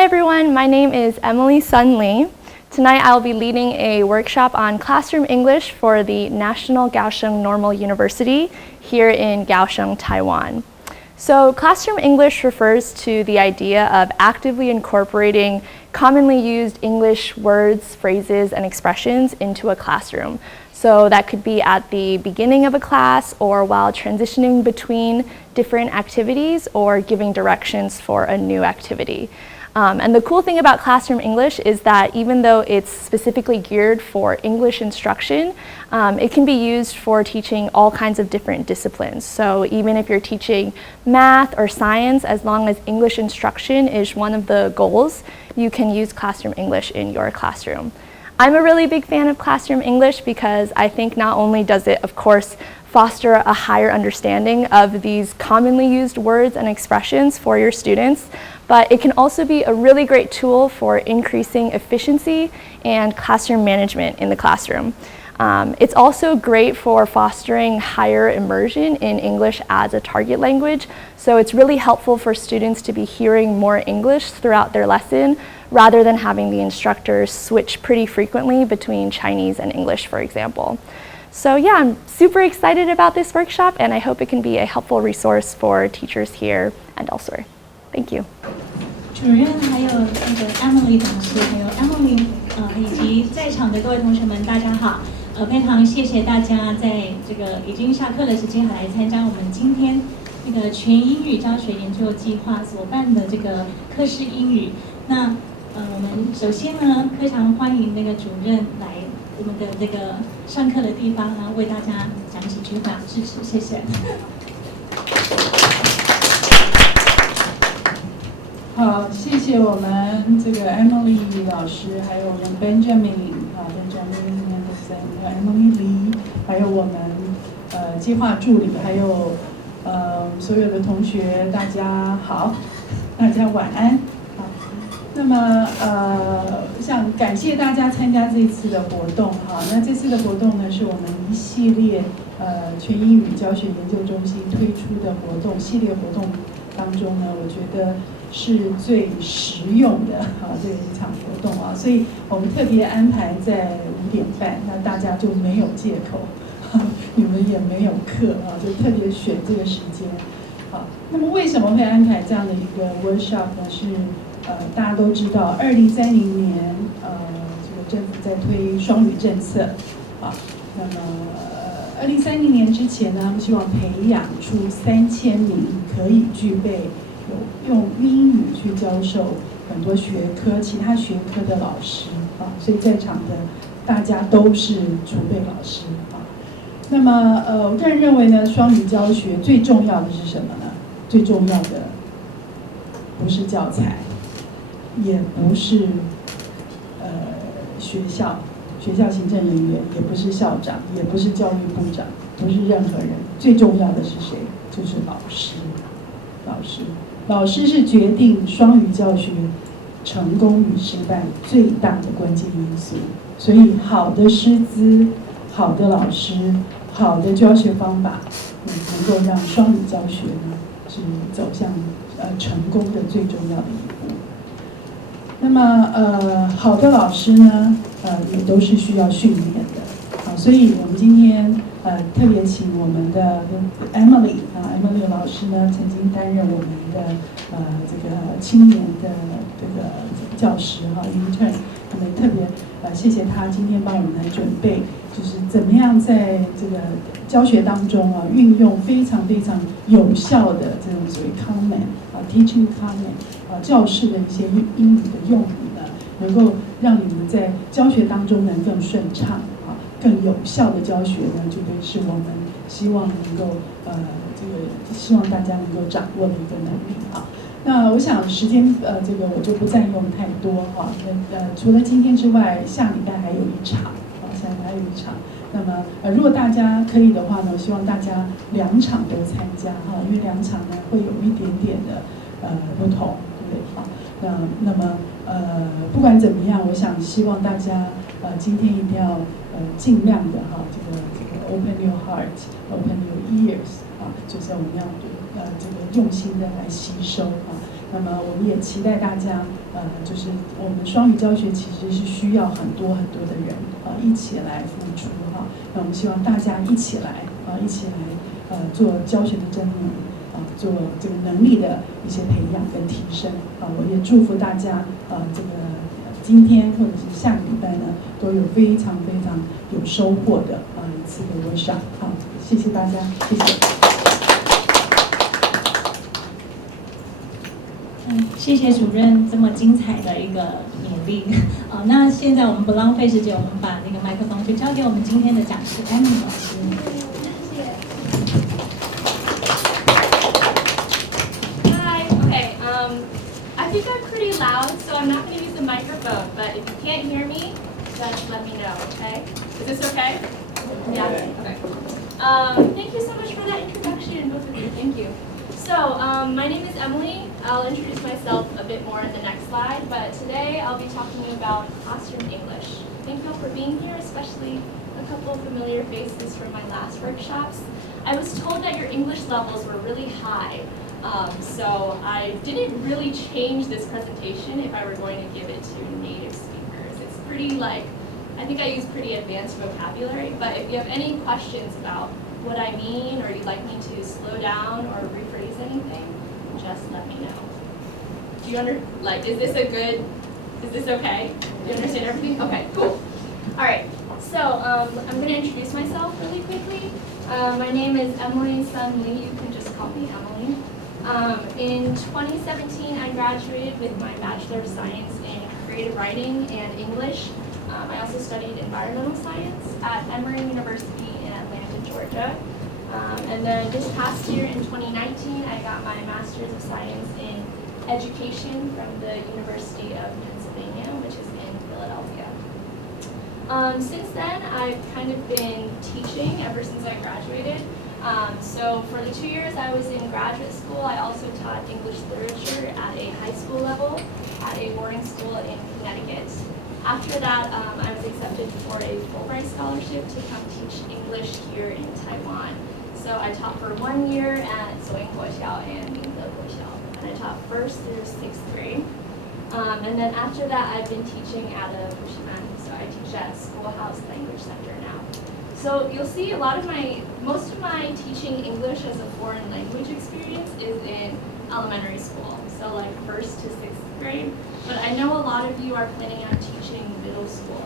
Hi everyone, my name is Emily Sun Li. Tonight I'll be leading a workshop on classroom English for the National Kaohsiung Normal University here in Kaohsiung, Taiwan. So classroom English refers to the idea of actively incorporating commonly used English words, phrases, and expressions into a classroom. So that could be at the beginning of a class or while transitioning between different activities or giving directions for a new activity. And the cool thing about classroom English is that even though it's specifically geared for English instruction, it can be used for teaching all kinds of different disciplines. So even if you're teaching math or science, as long as English instruction is one of the goals, you can use classroom English in your classroom. I'm a really big fan of classroom English because I think not only does it, of course, foster a higher understanding of these commonly used words and expressions for your students, but it can also be a really great tool for increasing efficiency and classroom management in the classroom. It's also great for fostering higher immersion in English as a target language, so it's really helpful for students to be hearing more English throughout their lesson rather than having the instructors switch pretty frequently between Chinese and English, for example. So yeah, I'm super excited about this workshop and I hope it can be a helpful resource for teachers here and elsewhere. Thank you. 主任还有Emily 讲师，还有 Emily 以及在场的各位同学们，大家好。非常谢谢大家在这个已经下课的时间还来参加我们今天那个全英语教学研究计划所办的这个课室英语。那我们首先呢，非常欢迎那个主任来我们的这个上课的地方呢，为大家讲几句话支持，谢谢。好，谢谢我们这个 Emily 老师，还有我们 Benjamin 啊 ，Benjamin Anderson 和 Emily Lee， 还有我们计划助理，还有所有的同学，大家好，大家晚安。好，那么想感谢大家参加这次的活动哈。那这次的活动呢，是我们一系列全英语教学研究中心推出的活动系列活动当中呢，我觉得是最实用的这一场活动啊，所以我们特别安排在5点半，那大家就没有借口，你们也没有课啊，就特别选这个时间。好，那么为什么会安排这样的一个 workshop 呢？是大家都知道，2030年这个政府在推双语政策啊，那么2030年之前呢，希望培养出3000名可以具备用英语去教授很多学科、其他学科的老师啊，所以在场的大家都是储备老师啊。那么我个人认为呢，双语教学最重要的是什么呢？最重要的不是教材，也不是学校行政人员，也不是校长，也不是教育部长，不是任何人。最重要的是谁？就是老师。老师是决定双语教学成功与失败最大的关键因素。所以，好的师资、好的老师、好的教学方法，能够让双语教学呢是走向成功的最重要的一步。那么好的老师呢，也都是需要训练的。所以我们今天特别请我们的 Emily 老师呢，曾经担任我们的这个青年的这个教师intern， 我们特别谢谢他今天帮我们来准备，就是怎么样在这个教学当中运用非常非常有效的这种所谓 teaching comment 教室的一些英语的用语呢，能够让你们在教学当中能更顺畅更有效的教学呢，这个是我们希望能够希望大家能够掌握的一个能力啊。那我想时间这个我就不占用太多哈。除了今天之外，下礼拜还有一场下礼拜还有一场。那么如果大家可以的话呢，我希望大家2场都参加因为2场呢会有一点点的不同，对不对？那么不管怎么样，我想希望大家今天一定要尽量的这个 open your heart, open your ears 就是我们要这个用心的来吸收那么我们也期待大家，就是我们双语教学其实是需要很多很多的人一起来付出哈。那我们希望大家一起来做教学的真理做这个能力的一些培养跟提升我也祝福大家这个今天或者是下个礼拜呢，都有非常非常有收获的一次的workshop。好，谢谢大家，谢谢。谢谢主任这么精彩的一个勉励。那现在我们不浪费时间，我们把那个麦克风就交给我们今天的讲师 Emily 老师。谢谢。Hi. Okay. I think I'm pretty loud, so I'm not going to use the microphone. But if you can't hear me, just let me know. Okay? Is this okay? Yeah. Okay. Thank you so much for that introduction, both of you. Thank you. So, my name is Emily. I'll introduce myself a bit more in the next slide, but today I'll be talking about classroom English. Thank you all for being here, especially a couple of familiar faces from my last workshops. I was told that your English levels were really high, so I didn't really change this presentation if I were going to give it to native speakers. It's pretty I think I use pretty advanced vocabulary, but if you have any questions about what I mean, or you'd like me to slow down or rephrase anything, just let me know. Do you is this okay? Do you understand everything? Okay, cool. All right, so I'm going to introduce myself really quickly. My name is Emily Sun Li. You can just call me Emily. In 2017, I graduated with my Bachelor of Science in Creative Writing and English. I also studied environmental science at Emory University in Atlanta, Georgia. And then this past year in 2019, I got my Master's of Science in Education from the University of Pennsylvania, which is in Philadelphia. Since then, I've kind of been teaching ever since I graduated. So for the 2 years I was in graduate school, I also taught English literature at a high school level at a boarding school in Connecticut. After that, I was accepted for a Fulbright scholarship to come teach English here in Taiwan. So I taught for 1 year at Soyingguoxiao and Ningguoxiao, and I taught 1st through 6th grade. And then after that, I've been teaching at a Bushiman, so I teach at Schoolhouse Language Center now. So you'll see most of my teaching English as a foreign language experience is in elementary school, so 1st to 6th grade. But I know a lot of you are planning on teaching middle school.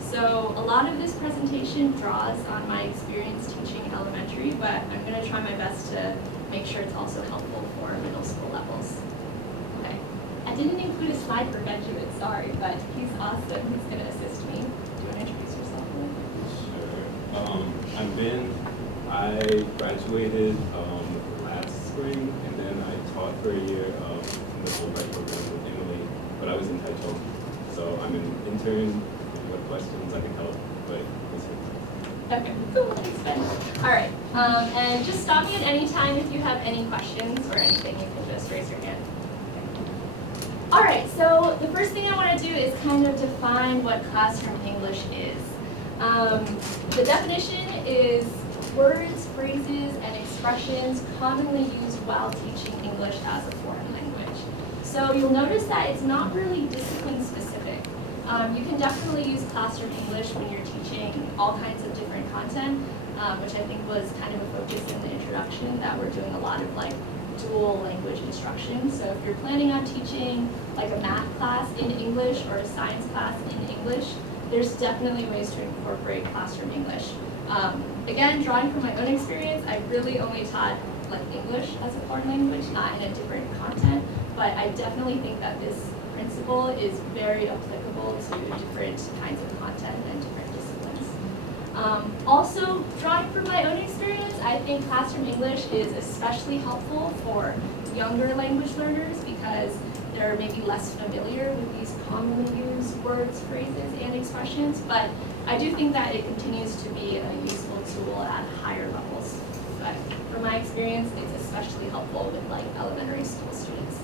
So a lot of this presentation draws on my experience teaching elementary, but I'm going to try my best to make sure it's also helpful for middle school levels. Okay. I didn't include a slide for Benjamin, sorry, but he's awesome. He's going to assist me. Do you want to introduce yourself? Sure. I'm Ben. I graduated last spring, and then I taught for a year in the Fulbright program with Emily, but I was in Taichung. So I'm an intern. If you have questions, I can help, but Okay, cool, thanks Ben. All right, and just stop me at any time if you have any questions or anything, you can just raise your hand. All right, so the first thing I want to do is kind of define what classroom English is. The definition is words, phrases, and expressions commonly used while teaching English as a foreign language. So you'll notice that it's not really discipline specific. You can definitely use classroom English when you're teaching all kinds of different content, which I think was kind of a focus in the introduction, that we're doing a lot of dual language instruction. So if you're planning on teaching a math class in English or a science class in English, there's definitely ways to incorporate classroom English. Again, drawing from my own experience, I really only taught English as a foreign language, not in a different content, but I definitely think that this principle is very applicable to different kinds of content and different disciplines. Also, drawing from my own experience, I think classroom English is especially helpful for younger language learners because they're maybe less familiar with these commonly used words, phrases, and expressions, but I do think that it continues to be a useful tool at higher levels. But from my experience, it's especially helpful with elementary school students.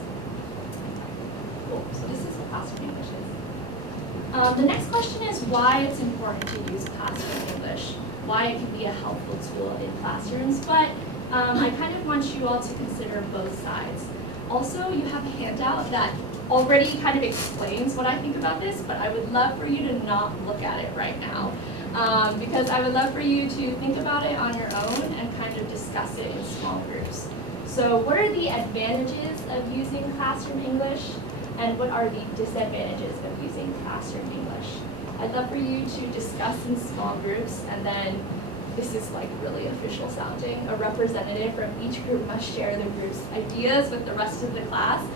Cool, so this is what classroom English is. The next question is why it's important to use classroom English, why it can be a helpful tool in classrooms, but I kind of want you all to consider both sides. Also, you have a handout that already kind of explains what I think about this, but I would love for you to not look at it right now. Because I would love for you to think about it on your own and kind of discuss it in small groups. So what are the advantages of using classroom English, and what are the disadvantages of using classroom English? I'd love for you to discuss in small groups, and then this is like really official sounding. A representative from each group must share the group's ideas with the rest of the class.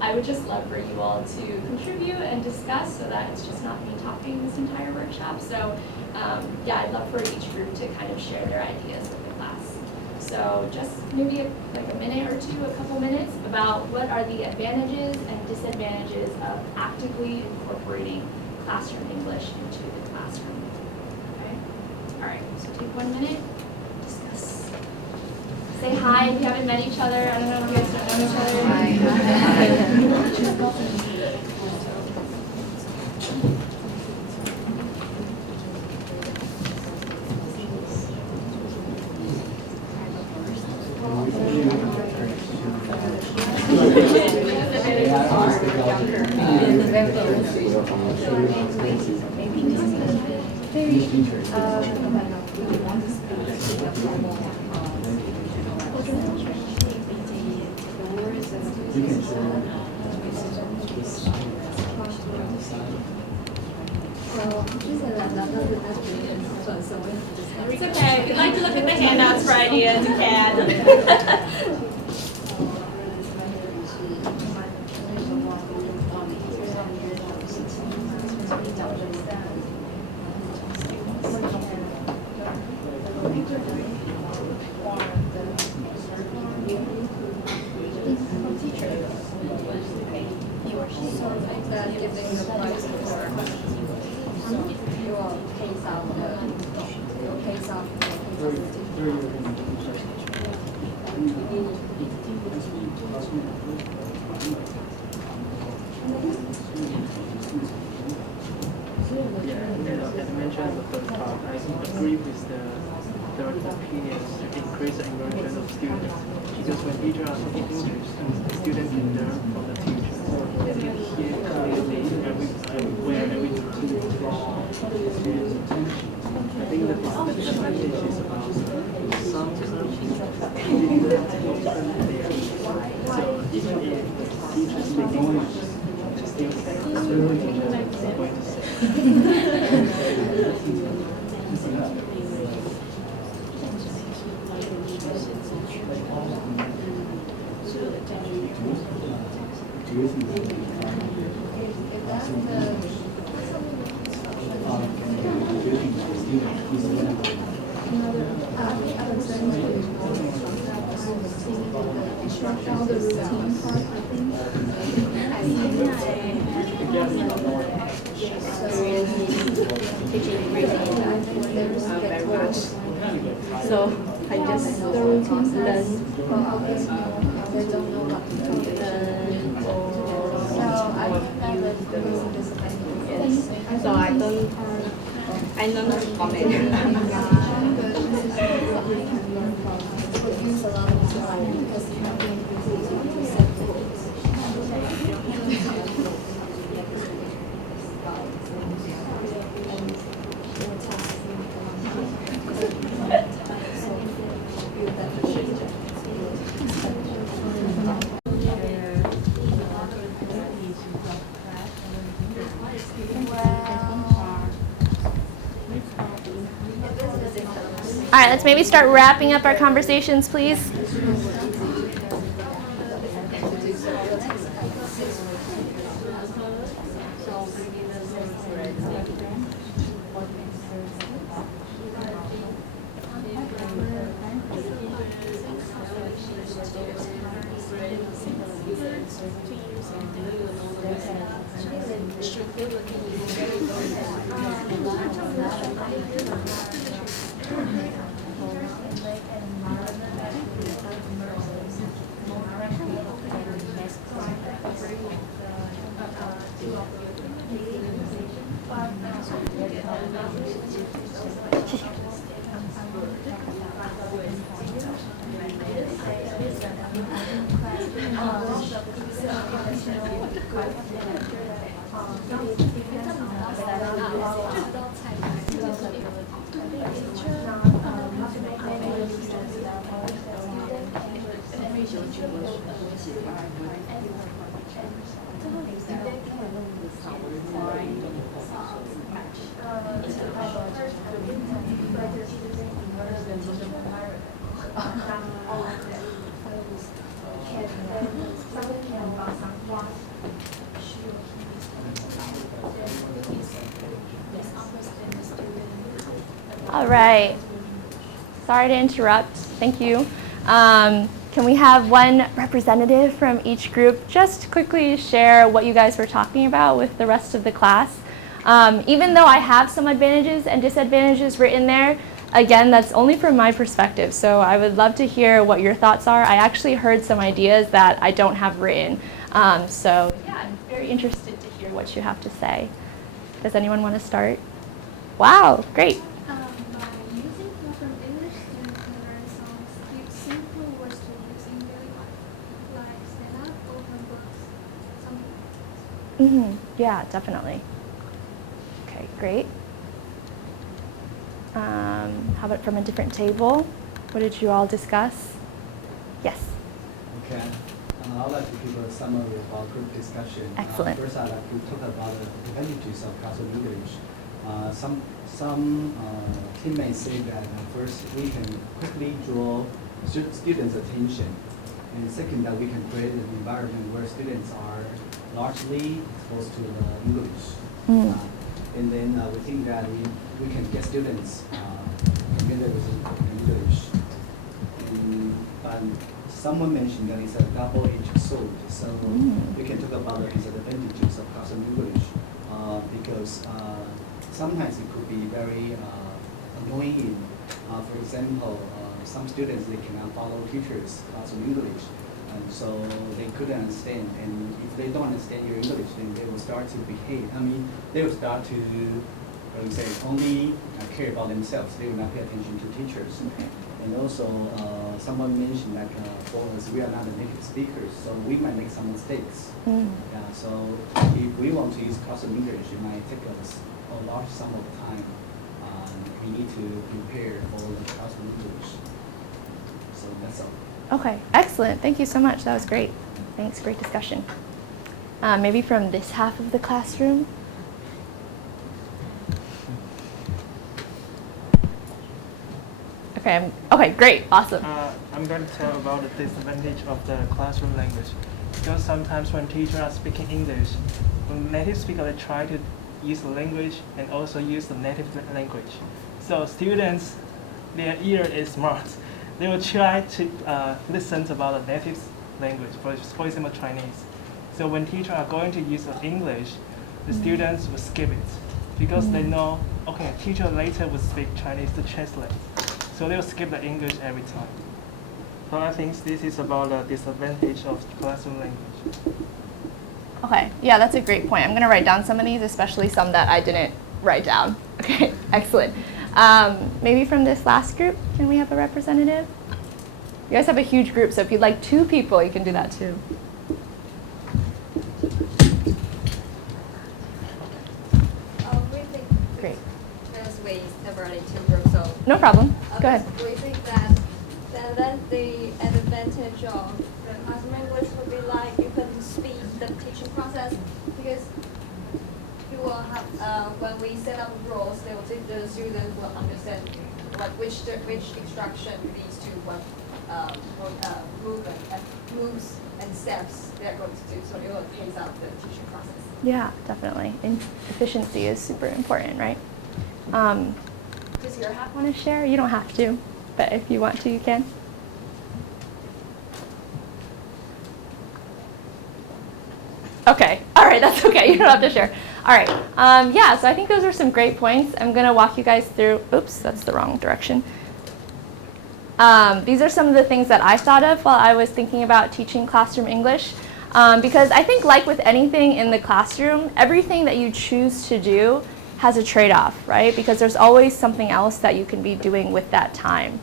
I would just love for you all to contribute and discuss so that it's just not me talking this entire workshop. So yeah, I'd love for each group to kind of share their ideas with the class. So just maybe like a minute or two, a couple minutes about what are the advantages and disadvantages of actively incorporating classroom English into the classroom. Okay? All right, so take 1 minute, discuss. Say hi if you haven't met each other. I don't know if you guys don't know each other. It's okay. If you'd like to look at the handouts for ideas, you can. As I mentioned in the first part, I agree with the opinions to increase the immersion of students. Because when teachers are talking English, the students can learn from the teacher. They can hear clearly where everything is. I think the disadvantage is about some didn't there. So even if teachers speak English, they still say the teacher is going to say. So I just learn. So I don't comment. All right, let's maybe start wrapping up our conversations, please. All right. Sorry to interrupt. Thank you. Can we have one representative from each group just quickly share what you guys were talking about with the rest of the class? Even though I have some advantages and disadvantages written there, again, that's only from my perspective. So I would love to hear what your thoughts are. I actually heard some ideas that I don't have written. So yeah, I'm very interested to hear what you have to say. Does anyone want to start? Wow, great. By using Classroom English, students can learn some simple words to use in daily life, like stand up, open books, something like that. Yeah, definitely. Okay, great. How about from a different table? What did you all discuss? Yes. Okay. I'd like to give a summary of our group discussion. Excellent. First, I'd like to talk about the advantages of classroom English. Some teammates say that first we can quickly draw students' attention, and second that we can create an environment where students are largely exposed to the English. And then we think that we can get students familiar with English. But someone mentioned that it's a double-edged sword, so we can talk about the disadvantages of classroom English because sometimes it could be very annoying. For example, some students, they cannot follow teachers' classroom English, and so they couldn't understand. And if they don't understand your English, then they will start to behave. They will start to, only care about themselves. They will not pay attention to teachers. And also, someone mentioned that for us, we are not the native speakers, so we might make some mistakes. Yeah, so if we want to use classroom English, it might take us a large sum of time. We need to prepare for the classroom English. So that's all. Okay, excellent. Thank you so much. That was great. Thanks, great discussion. Maybe from this half of the classroom. Okay, great, awesome. I'm going to tell about the disadvantage of the classroom language. Because sometimes when teachers are speaking English, when native speakers try to use the language and also use the native language. So students, their ear is smart. They will try to listen about the native language, for example, Chinese. So when teachers are going to use the English, the students will skip it because they know, okay, teacher later will speak Chinese to translate. So they will skip the English every time. So I think this is about the disadvantage of classroom language. Okay, yeah, that's a great point. I'm going to write down some of these, especially some that I didn't write down. Okay, excellent. Maybe from this last group, can we have a representative? You guys have a huge group, so if you'd like 2 people, you can do that too. We think Great. there's ways separating two groups, so No problem. Go ahead. we think that the advantage of the classroom English would be like you can speed the teaching process because you will have when we set up rules, the students will understand like which instruction leads to what moves and steps they're going to do. So it will pace out the teaching process. Yeah, definitely. And efficiency is super important, right? Does your half want to share? You don't have to, but if you want to, you can. Okay, all right, that's okay. You don't have to share. All right, yeah, so I think those are some great points. I'm going to walk you guys through. Oops, that's the wrong direction. These are some of the things that I thought of while I was thinking about teaching classroom English. Because I think like with anything in the classroom, everything that you choose to do has a trade-off, right? Because there's always something else that you can be doing with that time.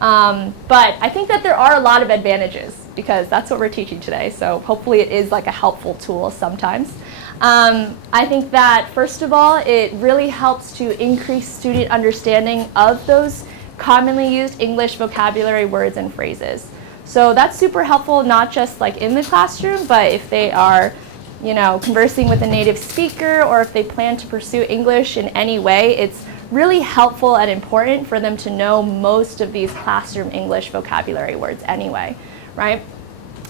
But I think that there are a lot of advantages because that's what we're teaching today. So hopefully it is like a helpful tool sometimes. I think that first of all, it really helps to increase student understanding of those commonly used English vocabulary words and phrases. So that's super helpful, not just like in the classroom, but if they are, conversing with a native speaker or if they plan to pursue English in any way, it's really helpful and important for them to know most of these classroom English vocabulary words anyway, right?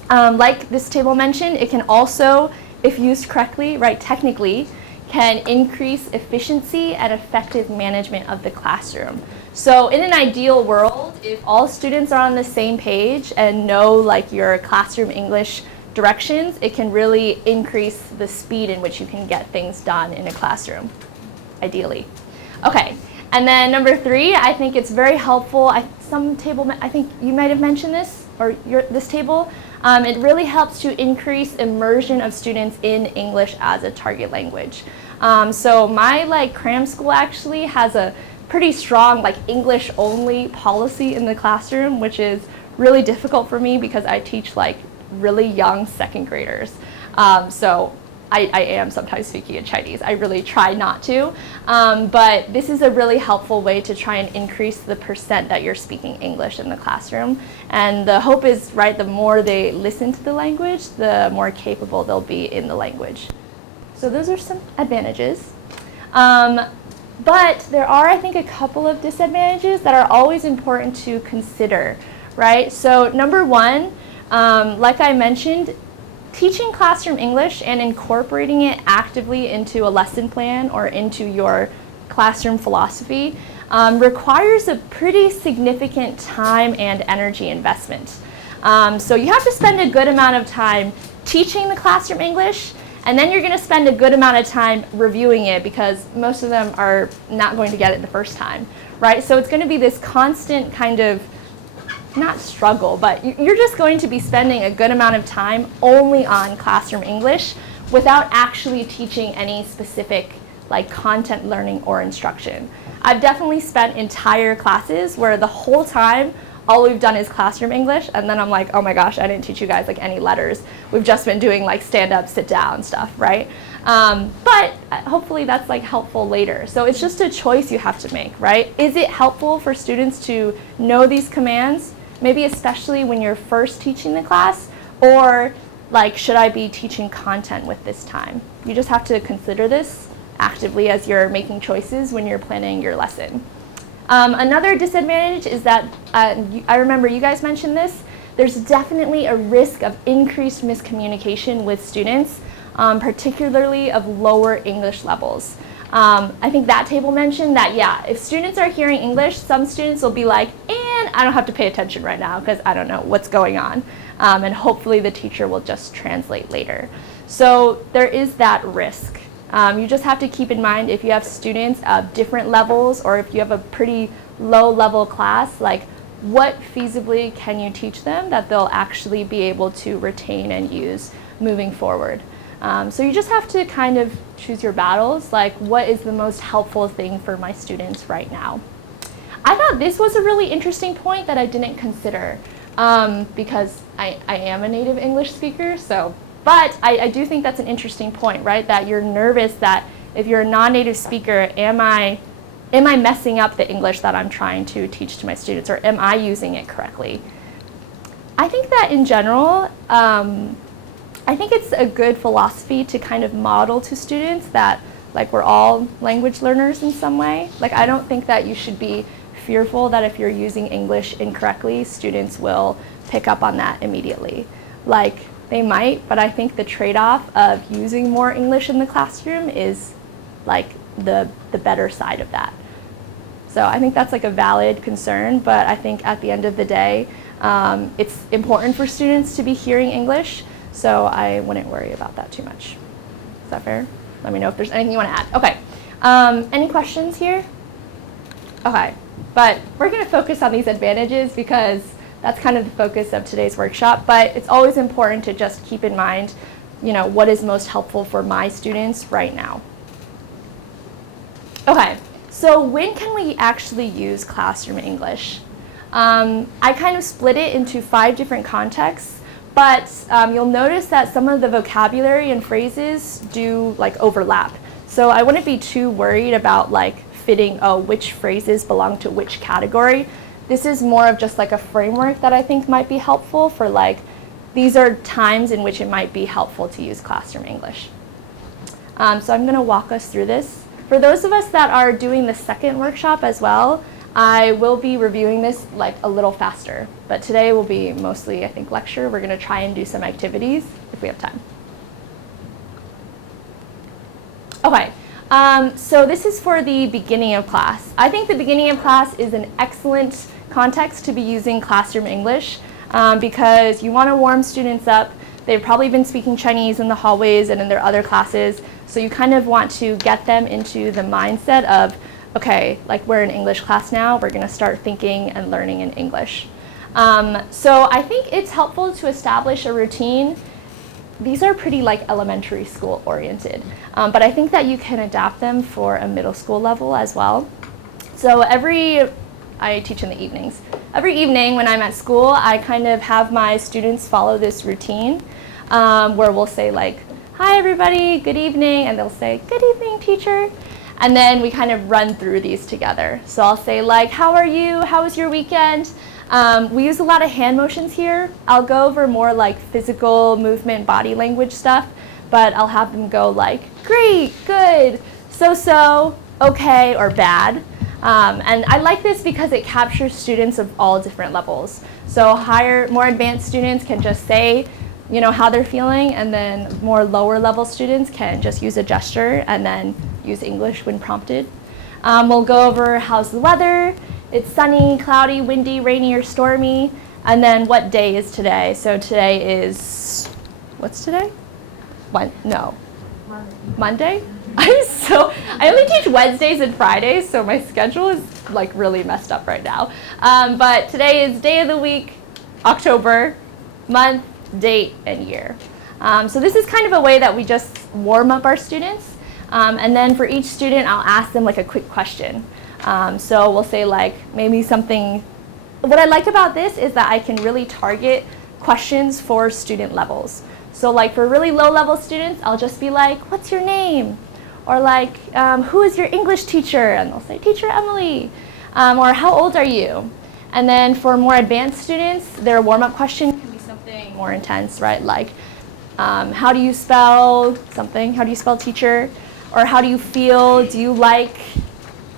Like this table mentioned, it can also, if used correctly, right, technically, can increase efficiency and effective management of the classroom. So in an ideal world, if all students are on the same page and know like your classroom English directions, it can really increase the speed in which you can get things done in a classroom, ideally. Okay, and then number 3, I think it's very helpful. I think you might have mentioned this, or this table. It really helps to increase immersion of students in English as a target language. So my cram school actually has a pretty strong English only policy in the classroom, which is really difficult for me because I teach really young 2nd graders. So I am sometimes speaking in Chinese. I really try not to, but this is a really helpful way to try and increase the % that you're speaking English in the classroom. And the hope is, right, the more they listen to the language, the more capable they'll be in the language. So those are some advantages. But there are, I think, a couple of disadvantages that are always important to consider, right? So number 1, like I mentioned, teaching classroom English and incorporating it actively into a lesson plan or into your classroom philosophy requires a pretty significant time and energy investment. So you have to spend a good amount of time teaching the classroom English, and then you're going to spend a good amount of time reviewing it because most of them are not going to get it the first time, right? So it's going to be this constant kind of not struggle, but you're just going to be spending a good amount of time only on classroom English without actually teaching any specific content learning or instruction. I've definitely spent entire classes where the whole time all we've done is classroom English, and then I'm like, oh my gosh, I didn't teach you guys any letters. We've just been doing stand up, sit down stuff, right? But hopefully that's helpful later. So it's just a choice you have to make, right? Is it helpful for students to know these commands? Maybe especially when you're first teaching the class, or should I be teaching content with this time? You just have to consider this actively as you're making choices when you're planning your lesson. Another disadvantage is that, I remember you guys mentioned this, there's definitely a risk of increased miscommunication with students, particularly of lower English levels. I think that table mentioned that, yeah, if students are hearing English, some students will be like, and I don't have to pay attention right now because I don't know what's going on. And hopefully the teacher will just translate later. So there is that risk. You just have to keep in mind if you have students of different levels or if you have a pretty low level class, what feasibly can you teach them that they'll actually be able to retain and use moving forward. So you just have to kind of choose your battles, what is the most helpful thing for my students right now. I thought this was a really interesting point that I didn't consider because I am a native English speaker, but I do think that's an interesting point, right? That you're nervous that if you're a non-native speaker, am I messing up the English that I'm trying to teach to my students, or am I using it correctly? I think that in general, I think it's a good philosophy to kind of model to students that we're all language learners in some way. I don't think that you should be fearful that if you're using English incorrectly, students will pick up on that immediately. They might, but I think the trade-off of using more English in the classroom is the better side of that. So I think that's a valid concern, but I think at the end of the day, it's important for students to be hearing English, so I wouldn't worry about that too much. Is that fair? Let me know if there's anything you want to add. Okay, any questions here? Okay, but we're going to focus on these advantages because that's kind of the focus of today's workshop, but it's always important to just keep in mind, what is most helpful for my students right now. Okay, so when can we actually use classroom English? I kind of split it into 5 different contexts, but you'll notice that some of the vocabulary and phrases do overlap. So I wouldn't be too worried about fitting which phrases belong to which category. This is more of just a framework that I think might be helpful for these are times in which it might be helpful to use classroom English. So I'm going to walk us through this. For those of us that are doing the second workshop as well, I will be reviewing this a little faster, but today will be mostly, I think, lecture. We're going to try and do some activities if we have time. Okay, So this is for the beginning of class. I think the beginning of class is an excellent context to be using Classroom English because you want to warm students up. They've probably been speaking Chinese in the hallways and in their other classes, so you kind of want to get them into the mindset of, okay, like we're in English class now, we're going to start thinking and learning in English. So I think it's helpful to establish a routine. These are pretty like elementary school oriented, but I think that you can adapt them for a middle school level as well. So I teach in the evenings. Every evening when I'm at school, I kind of have my students follow this routine where we'll say like, hi everybody, good evening, and they'll say, good evening teacher. And then we kind of run through these together. So I'll say like, how are you? How was your weekend? We use a lot of hand motions here. I'll go over more like physical movement, body language stuff, but I'll have them go like, great, good, so-so, okay, or bad. And I like this because it captures students of all different levels. So more advanced students can just say, you know, how they're feeling, and then more lower level students can just use a gesture and then use English when prompted. We'll go over how's the weather. It's sunny, cloudy, windy, rainy, or stormy. And then what day is today? So today is, what's today? Monday? I only teach Wednesdays and Fridays, so my schedule is like really messed up right now. But today is day of the week, October, month, date, and year. So this is kind of a way that we just warm up our students. And then for each student, I'll ask them like a quick question. So we'll say like maybe something, what I like about this is that I can really target questions for student levels. So like for really low level students, I'll just be like, what's your name? Or like, who is your English teacher? And they'll say, Teacher Emily. Or how old are you? And then for more advanced students, their warm-up question can be something more intense, right? Like, how do you spell something? How do you spell teacher? Or how do you feel? Do you like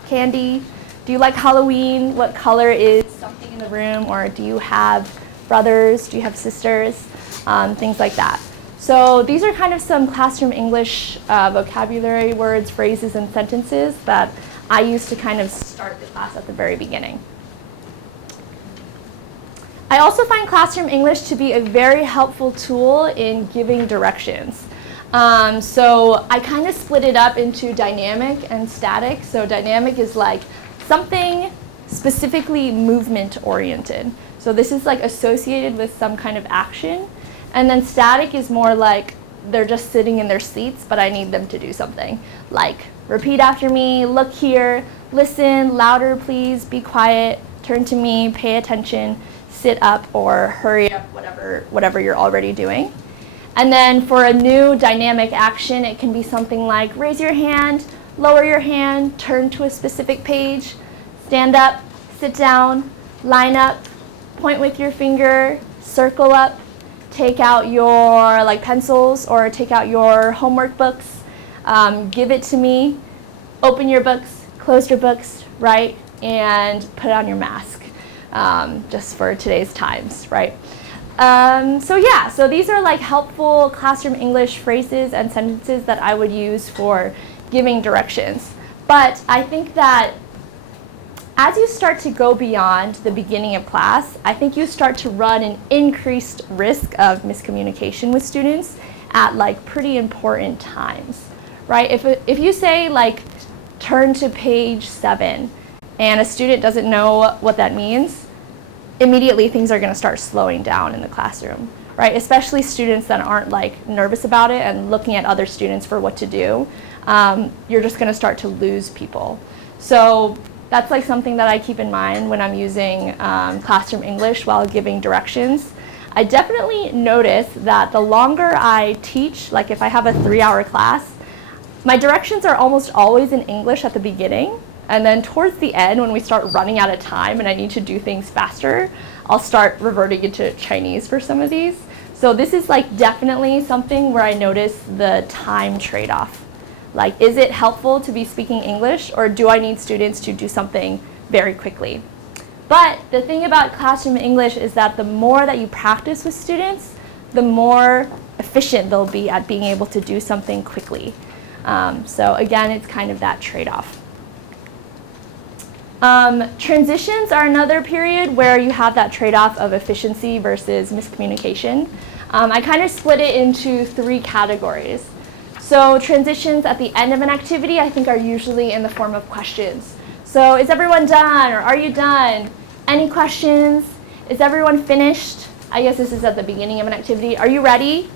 candy? Do you like Halloween? What color is something in the room? Or do you have brothers? Do you have sisters? Things like that. So these are kind of some classroom English vocabulary words, phrases, and sentences that I use to kind of start the class at the very beginning. I also find classroom English to be a very helpful tool in giving directions. So I kind of split it up into dynamic and static. So dynamic is like something specifically movement oriented. So this is like associated with some kind of action. And then static is more like they're just sitting in their seats, but I need them to do something. Like repeat after me, look here, listen, louder please, be quiet, turn to me, pay attention, sit up, or hurry up, whatever you're already doing. And then for a new dynamic action, it can be something like raise your hand, lower your hand, turn to a specific page, stand up, sit down, line up, point with your finger, circle up, take out your like pencils or take out your homework books, give it to me, open your books, close your books, right, and put on your mask, just for today's times, right? So these are like helpful classroom English phrases and sentences that I would use for giving directions. But I think that as you start to go beyond the beginning of class, I think you start to run an increased risk of miscommunication with students at like pretty important times, right? If you say like turn to page 7 and a student doesn't know what that means, immediately things are going to start slowing down in the classroom, right? Especially students that aren't like nervous about it and looking at other students for what to do. You're just going to start to lose people. So that's like something that I keep in mind when I'm using classroom English while giving directions. I definitely notice that the longer I teach, like if I have a 3-hour class, my directions are almost always in English at the beginning. And then towards the end, when we start running out of time and I need to do things faster, I'll start reverting into Chinese for some of these. So this is like definitely something where I notice the time trade-off. Like, is it helpful to be speaking English, or do I need students to do something very quickly? But the thing about classroom English is that the more that you practice with students, the more efficient they'll be at being able to do something quickly. So again, it's kind of that trade-off. Transitions are another period where you have that trade-off of efficiency versus miscommunication. I kind of split it into 3 categories. So transitions at the end of an activity, I think, are usually in the form of questions. So is everyone done, or are you done? Any questions? Is everyone finished? I guess this is at the beginning of an activity. Are you ready?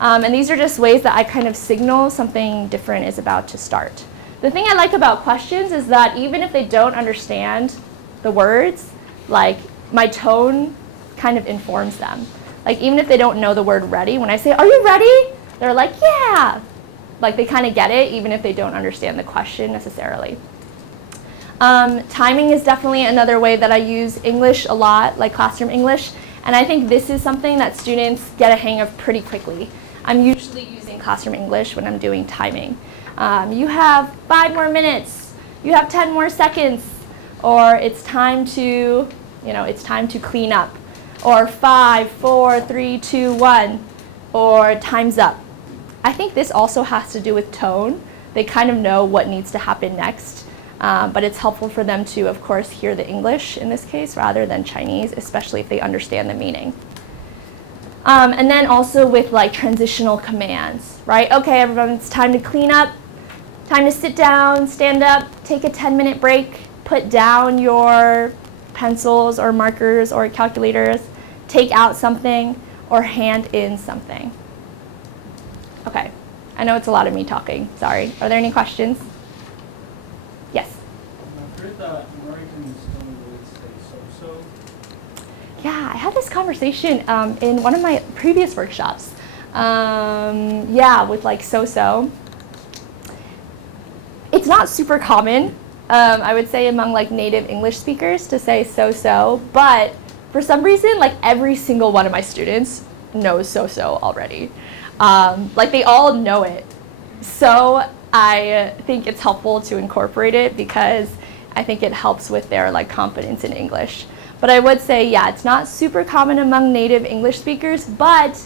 And these are just ways that I kind of signal something different is about to start. The thing I like about questions is that even if they don't understand the words, like my tone kind of informs them. Like even if they don't know the word ready, when I say, are you ready? They're like, yeah. Like they kind of get it even if they don't understand the question necessarily. Timing is definitely another way that I use English a lot, like classroom English. And I think this is something that students get a hang of pretty quickly. I'm usually using classroom English when I'm doing timing. You have 5 more minutes, you have 10 more seconds, or it's time to, it's time to clean up, or 5, 4, 3, 2, 1, or time's up. I think this also has to do with tone. They kind of know what needs to happen next, but it's helpful for them to, of course, hear the English in this case rather than Chinese, especially if they understand the meaning. And then also with like transitional commands, right? Okay, everyone, it's time to clean up. Time to sit down, stand up, take a 10-minute break, put down your pencils or markers or calculators, take out something, or hand in something. Okay, I know it's a lot of me talking, sorry. Are there any questions? Yes? I've heard that Americans don't really say so-so. Yeah, I had this conversation in one of my previous workshops. Yeah, with like so-so. It's not super common, I would say, among like native English speakers to say so-so, but for some reason, like every single one of my students knows so-so already. Like they all know it. So I think it's helpful to incorporate it because I think it helps with their like confidence in English. But I would say, yeah, it's not super common among native English speakers, but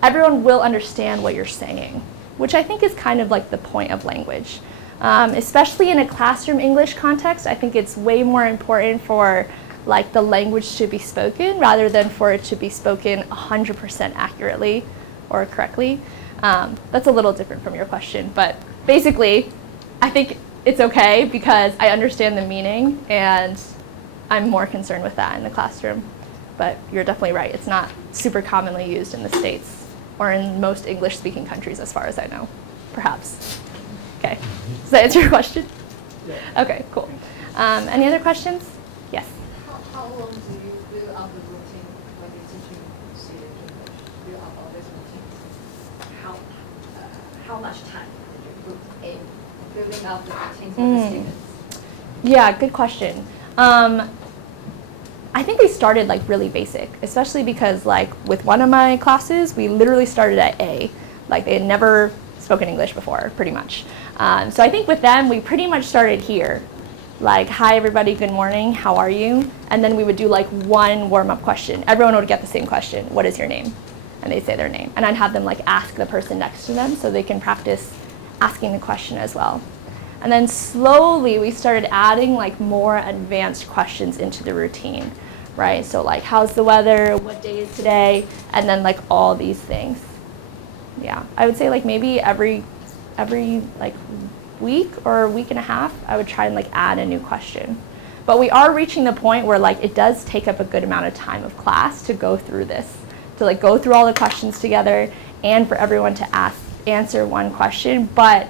everyone will understand what you're saying, which I think is kind of like the point of language. Especially in a classroom English context, I think it's way more important for like the language to be spoken rather than for it to be spoken 100% accurately or correctly. That's a little different from your question, but basically, I think it's okay because I understand the meaning and I'm more concerned with that in the classroom. But you're definitely right, it's not super commonly used in the States or in most English-speaking countries as far as I know, perhaps. Okay, does that answer your question? Yeah. Okay, cool. Any other questions? Yes? How long do you build up the routine when you're teaching students English? Build up all this routine. How much time did you put in building up the routines with the students? Yeah, good question. I think we started like really basic, especially because like with one of my classes, we literally started at A. Like they had never spoken English before, pretty much. So I think with them, we pretty much started here. Like, hi everybody, good morning, how are you? And then we would do like one warm-up question. Everyone would get the same question, what is your name? And they'd say their name. And I'd have them like ask the person next to them so they can practice asking the question as well. And then slowly we started adding like more advanced questions into the routine, right? So like, how's the weather? What day is today? And then like all these things. Yeah, I would say like maybe every like week or a week and a half, I would try and like add a new question. But we are reaching the point where like it does take up a good amount of time of class to go through this, to like go through all the questions together and for everyone to answer one question. But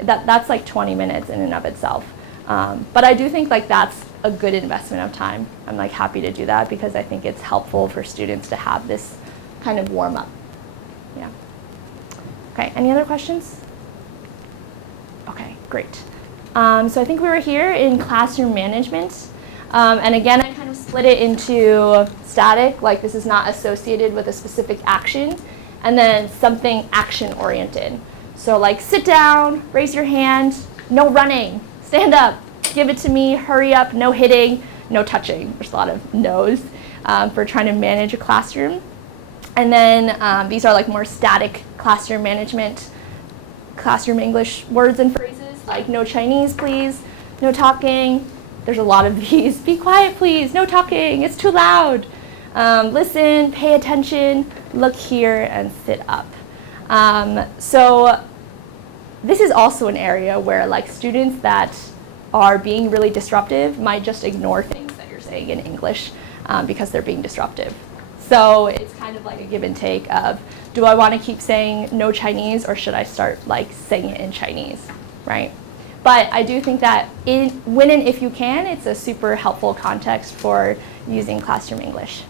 that's like 20 minutes in and of itself. But I do think like that's a good investment of time. I'm like happy to do that because I think it's helpful for students to have this kind of warm up. Yeah. Okay, any other questions? Okay, great. So I think we were here in classroom management. And again, I kind of split it into static, like this is not associated with a specific action, and then something action-oriented. So like sit down, raise your hand, no running, stand up, give it to me, hurry up, no hitting, no touching. There's a lot of no's for trying to manage a classroom. And then these are like more static classroom management classroom English words and phrases, like no Chinese, please, no talking. There's a lot of these. Be quiet, please, no talking, it's too loud. Listen, pay attention, look here, and sit up. So this is also an area where like students that are being really disruptive might just ignore things that you're saying in English because they're being disruptive. So it's kind of like a give and take of, do I want to keep saying no Chinese, or should I start like saying it in Chinese, right? But I do think that when and if you can, it's a super helpful context for using classroom English.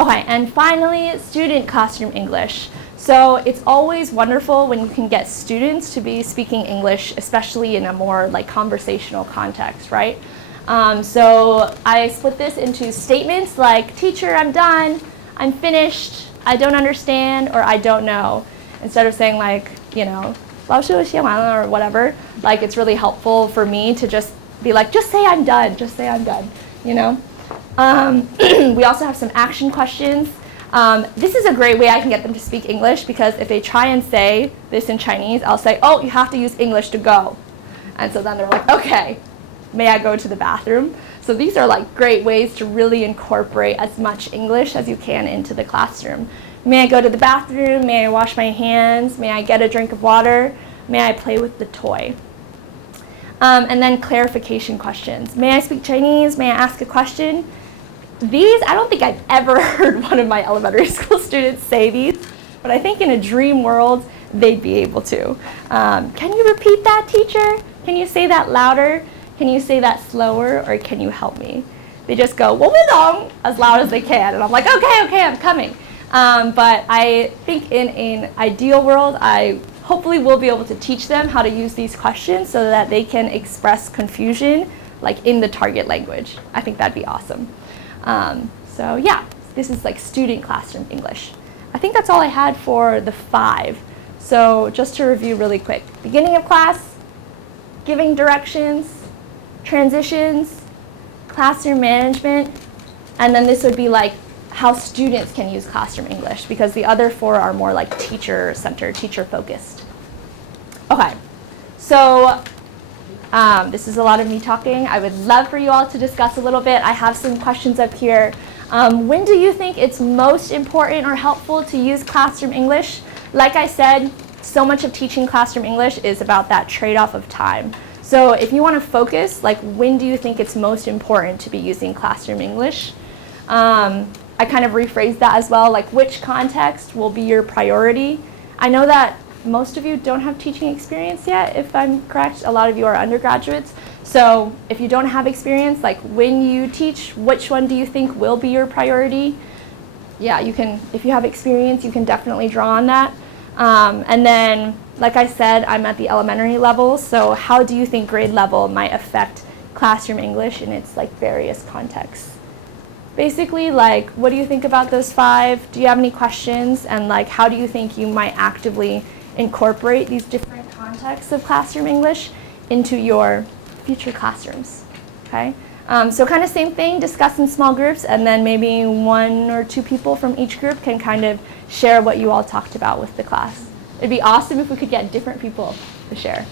Okay, and finally, student classroom English. So it's always wonderful when you can get students to be speaking English, especially in a more like conversational context, right? So I split this into statements like, teacher, I'm done, I'm finished, I don't understand, or I don't know. Instead of saying like, you know, 老师我写完了 or whatever, like it's really helpful for me to just be like, just say I'm done, just say I'm done, you know? We also have some action questions. This is a great way I can get them to speak English, because if they try and say this in Chinese, I'll say, oh, you have to use English to go. And so then they're like, okay, may I go to the bathroom? So these are like great ways to really incorporate as much English as you can into the classroom. May I go to the bathroom? May I wash my hands? May I get a drink of water? May I play with the toy? And then clarification questions. May I speak Chinese? May I ask a question? These, I don't think I've ever heard one of my elementary school students say these, but I think in a dream world, they'd be able to. Can you repeat that, teacher? Can you say that louder? Can you say that slower, or can you help me? They just go, 我不懂, as loud as they can, and I'm like, okay, I'm coming. But I think in an ideal world, I hopefully will be able to teach them how to use these questions so that they can express confusion like in the target language. I think that'd be awesome. So yeah, this is like student classroom English. I think that's all I had for the 5. So just to review really quick. Beginning of class, giving directions, transitions, classroom management, and then this would be like how students can use classroom English, because the other 4 are more like teacher-centered, teacher-focused. Okay, so this is a lot of me talking. I would love for you all to discuss a little bit. I have some questions up here. When do you think it's most important or helpful to use classroom English? Like I said, so much of teaching classroom English is about that trade-off of time. So if you want to focus, like when do you think it's most important to be using classroom English? I kind of rephrased that as well, like which context will be your priority? I know that most of you don't have teaching experience yet, if I'm correct. A lot of you are undergraduates. So if you don't have experience, like when you teach, which one do you think will be your priority? Yeah, you can, if you have experience, you can definitely draw on that. And then, like I said, I'm at the elementary level, so how do you think grade level might affect classroom English in its like various contexts? Basically, like, what do you think about those 5? Do you have any questions? And like, how do you think you might actively incorporate these different contexts of classroom English into your future classrooms? Okay, so kind of same thing, discuss in small groups, and then maybe 1 or 2 people from each group can kind of share what you all talked about with the class. It'd be awesome if we could get different people to share.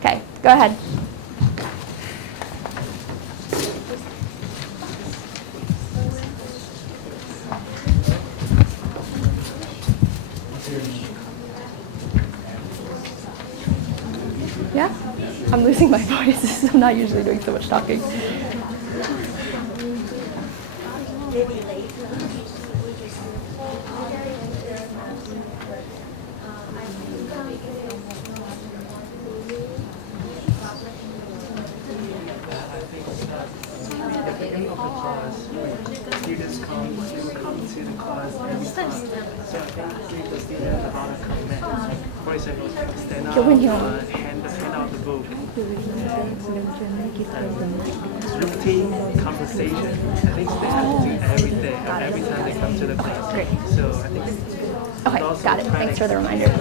Okay, go ahead. Yeah? I'm losing my voice. I'm not usually doing so much talking. Students come to the class and so I think the students are how to comment. For example, stand up, hand out the book. Routine conversation. I think they have to do every day, every time they come to the class. Great. So I think Okay, got it. Thanks for the reminder.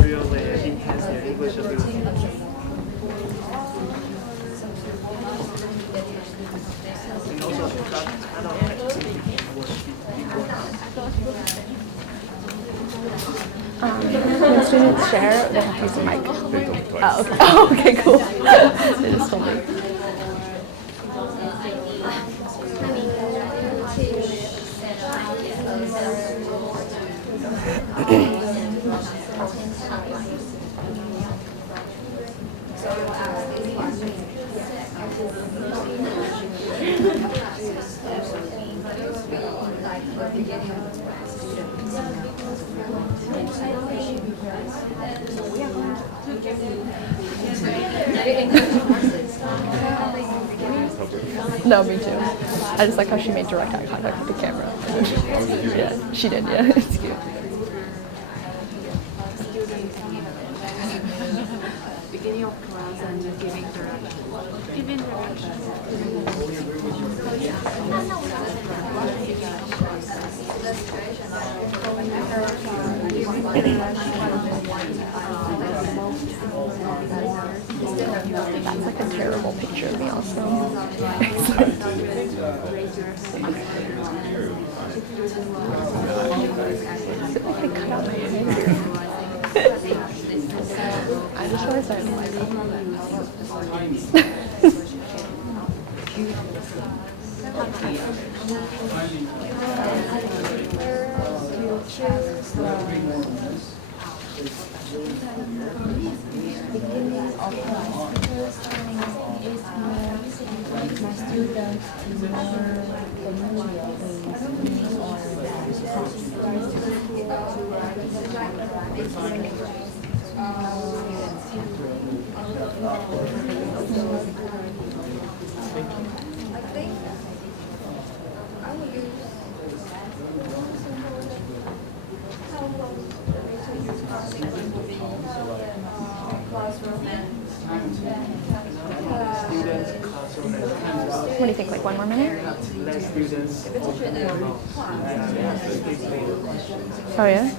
Really enhance their English ability. And also, kind of activity would be important. students share, they have to use the mic. They don't twice. Oh, okay. Oh, okay, cool. They just told me. No, me too. I just like how she made direct eye contact with the camera. Yeah, she did, yeah. It's cute. Beginning of class and giving direction. Giving direction. That's like a terrible picture of me also. I cut out my hair. I just realized I didn't like What do you think, like 1 more minute? Less students. Oh yeah?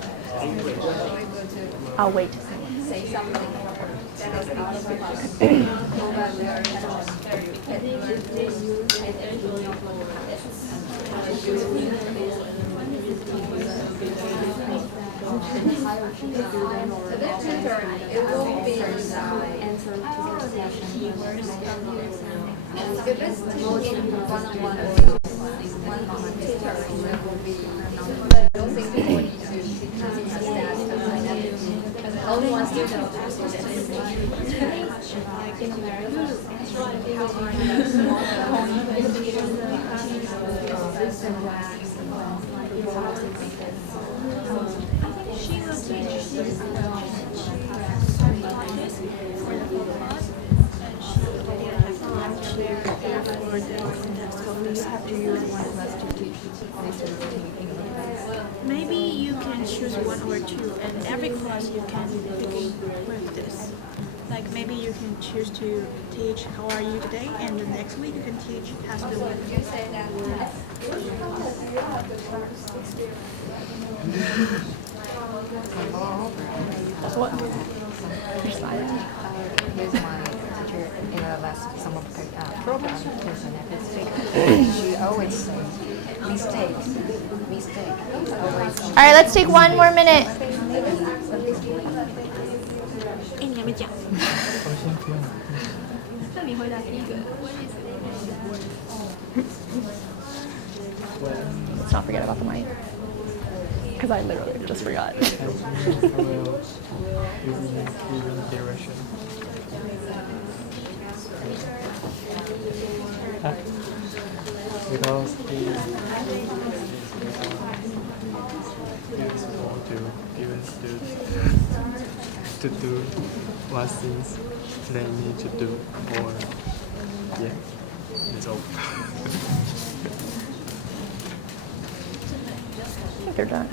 I'll wait. Say something that is out of the box. Over there, so this tutoring, it will be if it's teaching one-on-one or one-on-one tutoring, it will be, I don't think people need to test that. Only one student will pass Maybe you can choose 1 or 2, and every class you can begin with this. Like maybe you can choose to teach how are you today, and the next week you can teach how's the week. You say that. What? You're smiling. Here's my teacher in the last summer program, who's an epic speaker. She always says, mistake. Always. All right, let's take 1 more minute. 你还没讲。那你回答第一个。 Let's not forget about the mic. Because I literally just forgot. Because it's more to given students to do what things they need to do, or it's all. I think they're done.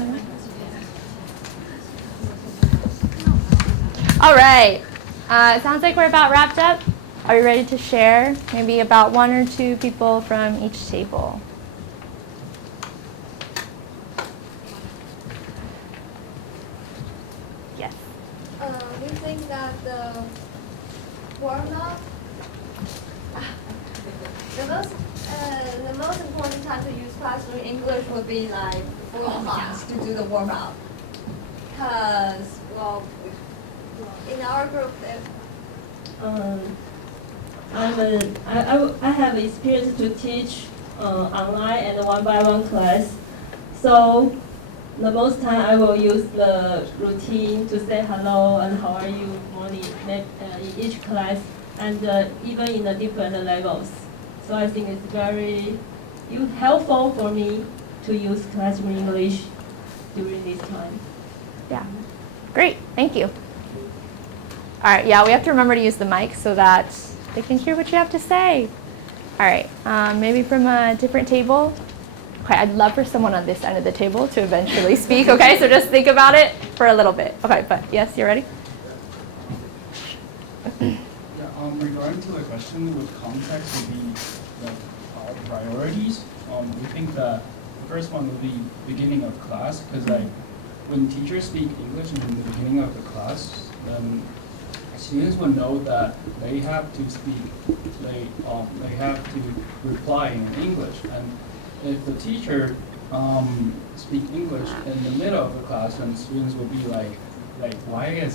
All right. It sounds like we're about wrapped up. Are you ready to share? Maybe about 1 or 2 people from each table. Yes. We think that the warm-up, the most important time to use classroom English would be like 4 o'clock to do the warm-up. Because, well, in our group, I have experience to teach online and one-by-one class. So the most time I will use the routine to say hello and how are you morning in each class, and even in the different levels. So I think it's very helpful for me to use classroom English during this time. Yeah, great, thank you. All right, yeah, we have to remember to use the mic so that they can hear what you have to say. All right, maybe from a different table. Okay, I'd love for someone on this end of the table to eventually speak, okay? So just think about it for a little bit. Okay, but yes, you ready? Regarding to the question with context would be like our priorities. We think that the first one would be beginning of class, because like when teachers speak English in the beginning of the class, then students will know that they have to speak, they have to reply in English. And if the teacher speak English in the middle of the class, then students will be like why is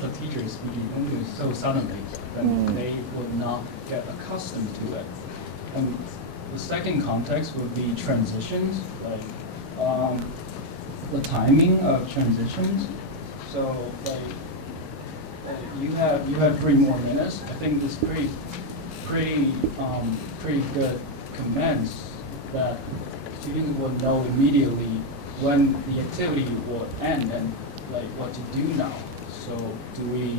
the teacher speaking English so suddenly? Then they would not get accustomed to it. And the second context would be transitions, like the timing of transitions. So like you have 3 more minutes. I think this pretty good commands that students will know immediately when the activity will end and like what to do now. So do we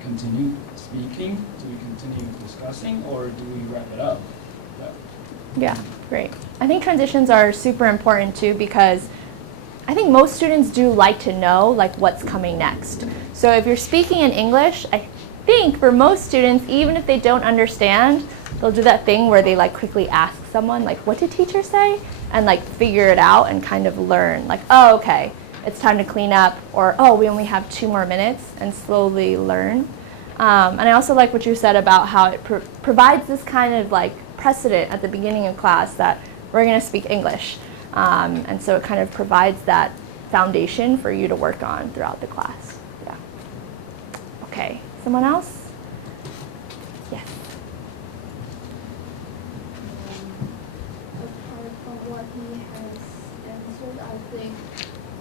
continue speaking? Do we continue discussing, or do we wrap it up? Yeah, great. I think transitions are super important too, because I think most students do like to know like what's coming next. So if you're speaking in English, I think for most students, even if they don't understand, they'll do that thing where they like quickly ask someone like, what did teacher say? And like figure it out and kind of learn like, oh, okay, it's time to clean up, or oh, we only have 2 more minutes, and slowly learn. And I also like what you said about how it provides this kind of like precedent at the beginning of class that we're going to speak English. And so it kind of provides that foundation for you to work on throughout the class. Yeah. Okay, someone else? Yes. Apart from what he has answered, I think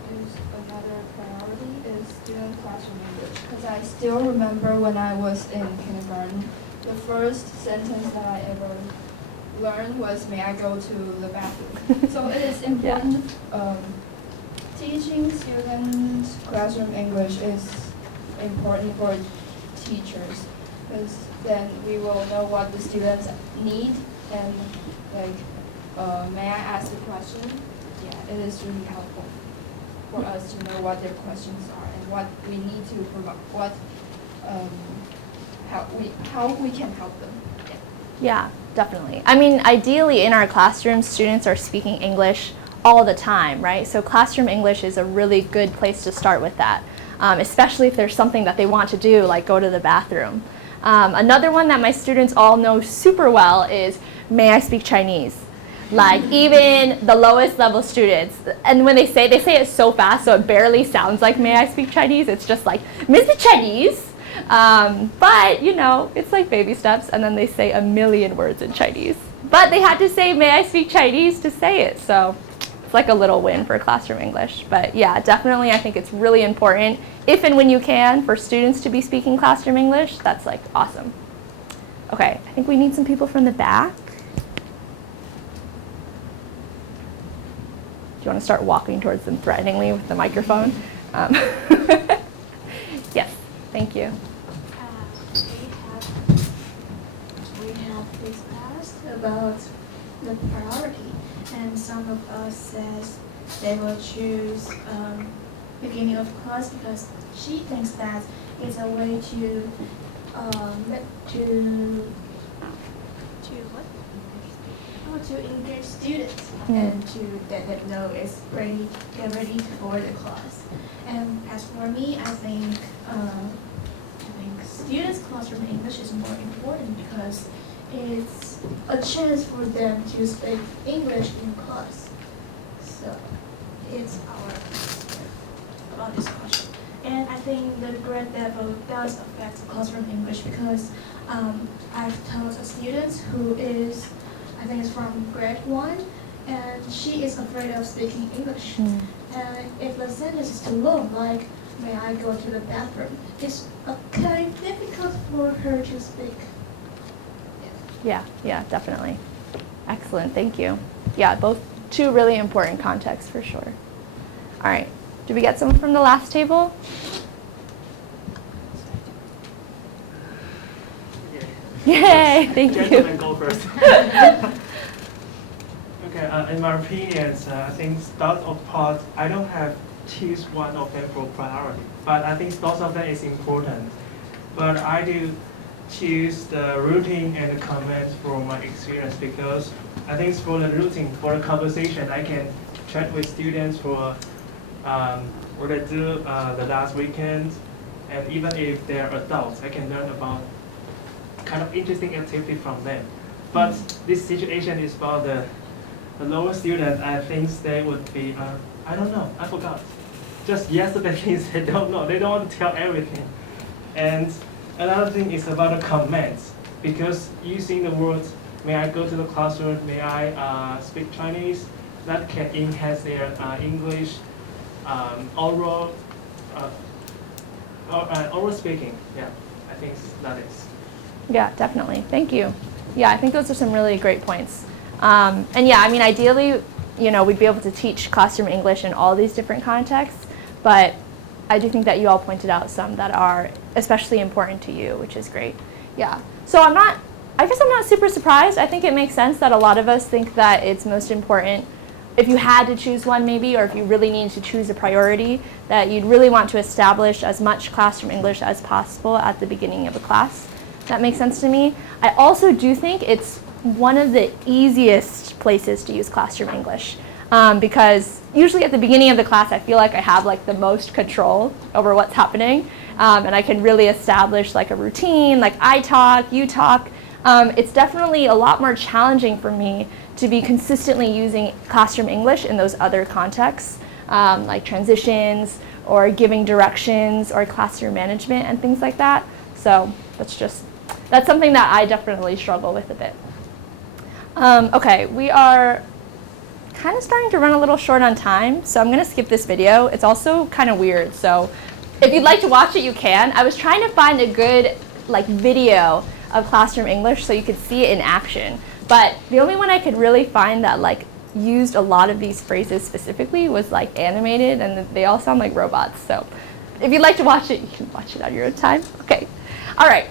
there's another priority is student classroom English. Because I still remember when I was in kindergarten, the first sentence that I ever learned was, may I go to the bathroom? So it is important. Yeah. Teaching students classroom English is important for teachers, because then we will know what the students need, and like, may I ask the question? Yeah, it is really helpful for us to know what their questions are and what we need to provide, how we can help them. Yeah, definitely. I mean, ideally in our classrooms, students are speaking English all the time, right? So classroom English is a really good place to start with that, especially if there's something that they want to do, like go to the bathroom. Another one that my students all know super well is, may I speak Chinese? Like even the lowest level students, and when they say it so fast, so it barely sounds like may I speak Chinese. It's just like, Mr. Chinese. But you know, it's like baby steps, and then they say a million words in Chinese. But they had to say, may I speak Chinese to say it. So it's like a little win for classroom English. But yeah, definitely I think it's really important, if and when you can, for students to be speaking classroom English. That's like awesome. Okay, I think we need some people from the back. Do you want to start walking towards them threateningly with the microphone? Yes, thank you. We have discussed about the priority, and some of us says they will choose beginning of class because she thinks that it's a way to engage students and to let them know it's ready, get ready for the class. And as for me, I think students' classroom English is more important because it's a chance for them to speak English in class. So it's our about this question. And I think the grade level does affect classroom English because I've taught a student who is, I think is from grade 1, and she is afraid of speaking English. And if the sentence is too long, like, may I go to the bathroom, it's kind of difficult for her to speak. Yeah, definitely. Excellent, thank you. Yeah, both two really important contexts for sure. All right, did we get someone from the last table? Yay, thank you. Gentlemen go first. Okay, in my opinion, I think start of part, I don't have choose one of them for priority, but I think start of them is important. But I do choose the routine and the comments from my experience because I think for the routine, for the conversation, I can chat with students for what I do the last weekend, and even if they're adults, I can learn about kind of interesting activity from them. But this situation is about the lower student. I think they would be, I don't know, I forgot. Just yesterday, they don't know. They don't want to tell everything. And another thing is about the comments, because using the words, may I go to the classroom, may I speak Chinese, that can enhance their English oral speaking. Yeah, I think that is. Yeah, definitely. Thank you. Yeah, I think those are some really great points. And yeah, I mean, ideally, we'd be able to teach classroom English in all these different contexts, but I do think that you all pointed out some that are especially important to you, which is great. Yeah. So I guess I'm not super surprised. I think it makes sense that a lot of us think that it's most important, if you had to choose one maybe, or if you really need to choose a priority, that you'd really want to establish as much classroom English as possible at the beginning of a class. That makes sense to me. I also do think it's one of the easiest places to use classroom English because usually at the beginning of the class I feel like I have like the most control over what's happening and I can really establish like a routine, like I talk, you talk. It's definitely a lot more challenging for me to be consistently using classroom English in those other contexts like transitions or giving directions or classroom management and things like that. So that's something that I definitely struggle with a bit. Okay, we are kind of starting to run a little short on time, so I'm going to skip this video. It's also kind of weird, so if you'd like to watch it, you can. I was trying to find a good video of classroom English so you could see it in action, but the only one I could really find that used a lot of these phrases specifically was animated, and they all sound like robots. So if you'd like to watch it, you can watch it on your own time. Okay, all right.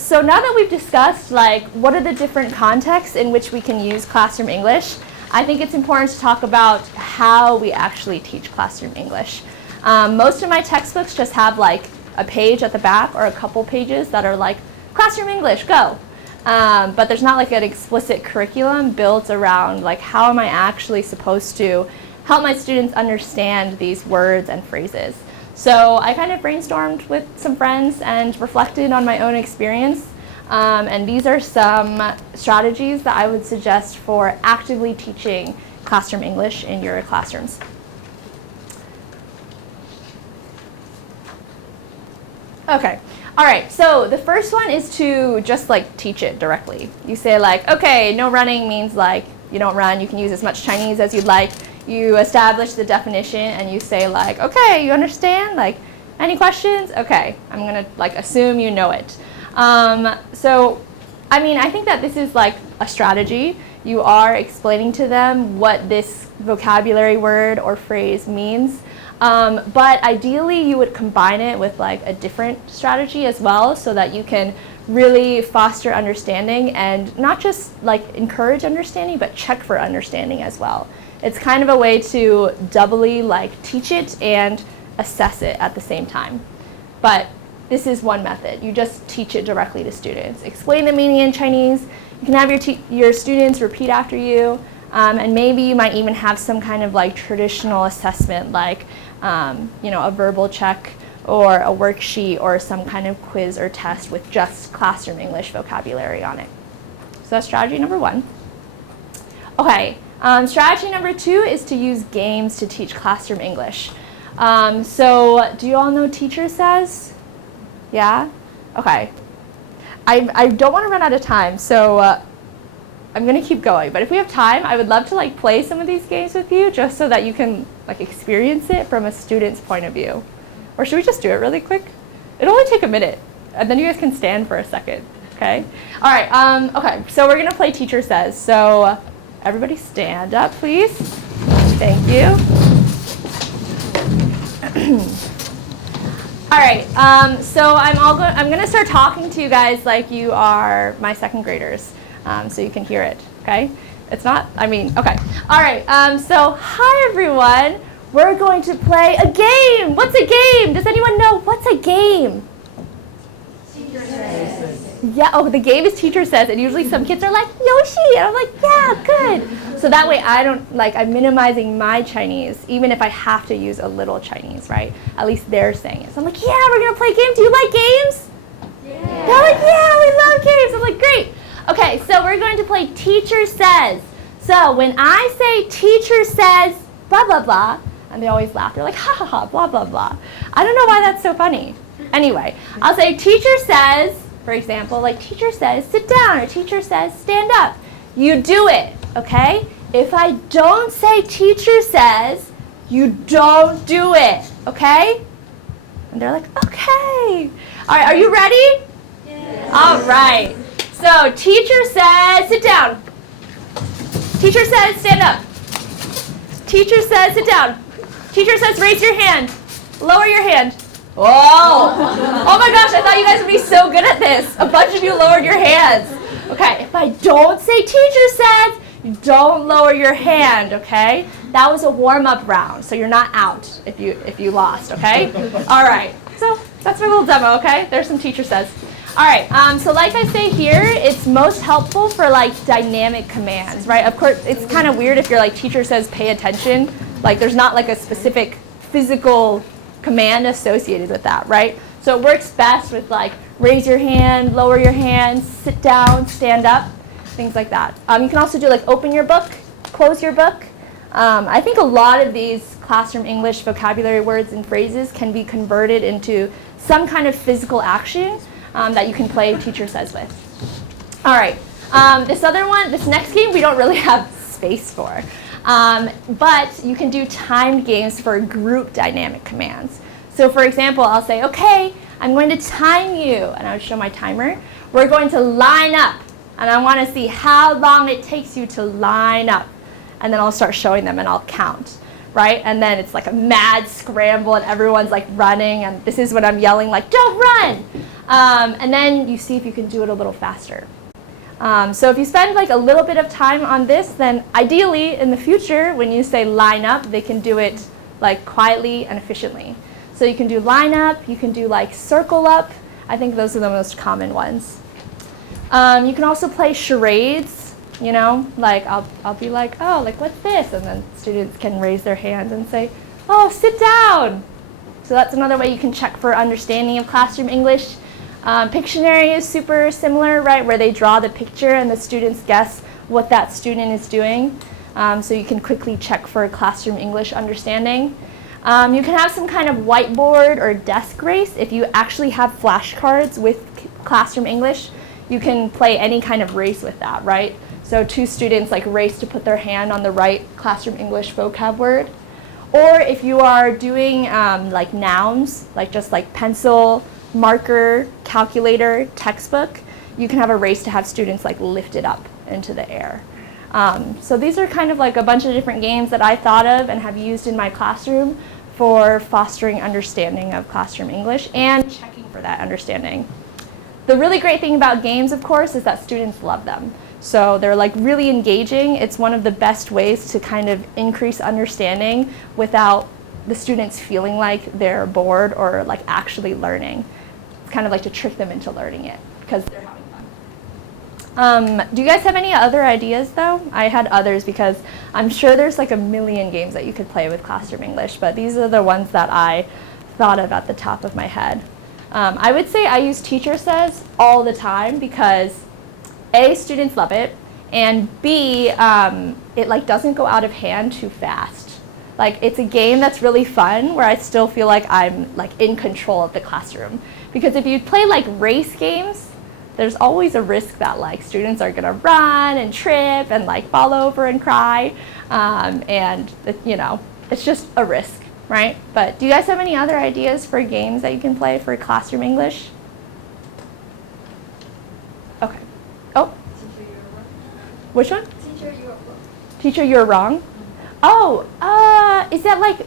So now that we've discussed what are the different contexts in which we can use classroom English, I think it's important to talk about how we actually teach classroom English. Most of my textbooks just have a page at the back or a couple pages that are classroom English, go. But there's not an explicit curriculum built around how am I actually supposed to help my students understand these words and phrases. So I kind of brainstormed with some friends and reflected on my own experience. And these are some strategies that I would suggest for actively teaching classroom English in your classrooms. Okay, all right, so the first one is to just teach it directly. You say okay, no running means you don't run, you can use as much Chinese as you'd like. You establish the definition and you say okay, you understand? Any questions? Okay, I'm gonna assume you know it. So, I mean, I think that this is a strategy. You are explaining to them what this vocabulary word or phrase means. But ideally you would combine it with a different strategy as well so that you can really foster understanding and not just encourage understanding, but check for understanding as well. It's kind of a way to doubly teach it and assess it at the same time. But this is one method. You just teach it directly to students. Explain the meaning in Chinese. You can have your students repeat after you. And maybe you might even have some kind of traditional assessment a verbal check or a worksheet or some kind of quiz or test with just classroom English vocabulary on it. So that's strategy number one. Okay, strategy number two is to use games to teach classroom English. So do you all know teacher says? Yeah? Okay. I don't want to run out of time, so I'm going to keep going. But if we have time, I would love to like play some of these games with you just so that you can like experience it from a student's point of view. Or should we just do it really quick? It'll only take a minute, and then you guys can stand for a second, okay? All right, okay, so we're going to play teacher says. So everybody stand up, please. Thank you. All right, so I'm going to start talking to you guys like you are my second graders, so you can hear it, okay? It's not, I mean, okay. All right, so hi everyone. We're going to play a game. What's a game? Does anyone know what's a game? Teacher says. Yeah, oh, the game is teacher says, and usually some kids are like, Yoshi, and I'm like, yeah, good. So that way I don't, like, I'm minimizing my Chinese, even if I have to use a little Chinese, right? At least they're saying it. So I'm like, yeah, we're going to play a game. Do you like games? Yeah. They're like, yeah, we love games. I'm like, great. Okay, so we're going to play teacher says. So when I say teacher says blah, blah, blah, and they always laugh. They're like, ha, ha, ha, blah, blah, blah. I don't know why that's so funny. Anyway, I'll say teacher says, for example, like teacher says sit down, or teacher says stand up. You do it, okay? If I don't say teacher says, you don't do it, okay? And they're like, okay. All right, are you ready? Yes. All right. So teacher says sit down. Teacher says stand up. Teacher says sit down. Teacher says raise your hand. Lower your hand. Whoa! Oh my gosh, I thought you guys would be so good at this. A bunch of you lowered your hands. Okay, if I don't say teacher says, you don't lower your hand, okay? That was a warm-up round, so you're not out if you lost, okay? All right, so that's my little demo, okay? There's some teacher says. All right, so like I say here, it's most helpful for like dynamic commands, right? Of course, it's kind of weird if you're like teacher says pay attention. Like there's not like a specific physical command associated with that, right? So it works best with like raise your hand, lower your hand, sit down, stand up, things like that. You can also do like open your book, close your book. I think a lot of these classroom English vocabulary words and phrases can be converted into some kind of physical action that you can play teacher says with. All right, this next game we don't really have space for. But you can do timed games for group dynamic commands. So for example, I'll say, okay, I'm going to time you, and I would show my timer. We're going to line up, and I want to see how long it takes you to line up. And then I'll start showing them, and I'll count, right? And then it's like a mad scramble, and everyone's like running, and this is when I'm yelling like, don't run! And then you see if you can do it a little faster. So if you spend like a little bit of time on this, then ideally in the future, when you say line up, they can do it like quietly and efficiently. So you can do line up, you can do like circle up. I think those are the most common ones. You can also play charades, you know, like I'll be like, oh, like what's this? And then students can raise their hands and say, oh, sit down. So that's another way you can check for understanding of classroom English. Pictionary is super similar, right, where they draw the picture and the students guess what that student is doing. So you can quickly check for classroom English understanding. You can have some kind of whiteboard or desk race. If you actually have flashcards with classroom English, you can play any kind of race with that, right? So two students like race to put their hand on the right classroom English vocab word. Or if you are doing like nouns, like just like pencil, marker, calculator, textbook, you can have a race to have students like lift it up into the air. So these are kind of like a bunch of different games that I thought of and have used in my classroom for fostering understanding of classroom English and checking for that understanding. The really great thing about games, of course, is that students love them. So they're like really engaging. It's one of the best ways to kind of increase understanding without the students feeling like they're bored or like actually learning. It's kind of like to trick them into learning it because they're having fun. Do you guys have any other ideas though? I had others because I'm sure there's like a million games that you could play with classroom English, but these are the ones that I thought of at the top of my head. I would say I use teacher says all the time because A, students love it, and B, it like doesn't go out of hand too fast. Like, it's a game that's really fun where I still feel like I'm like in control of the classroom. Because if you play like race games, there's always a risk that like students are gonna run and trip and like fall over and cry. And you know, it's just a risk, right? But do you guys have any other ideas for games that you can play for classroom English? Okay. Oh. Teacher, you're wrong. Which one? Teacher, you're wrong. Teacher, you're wrong. Oh, is that like,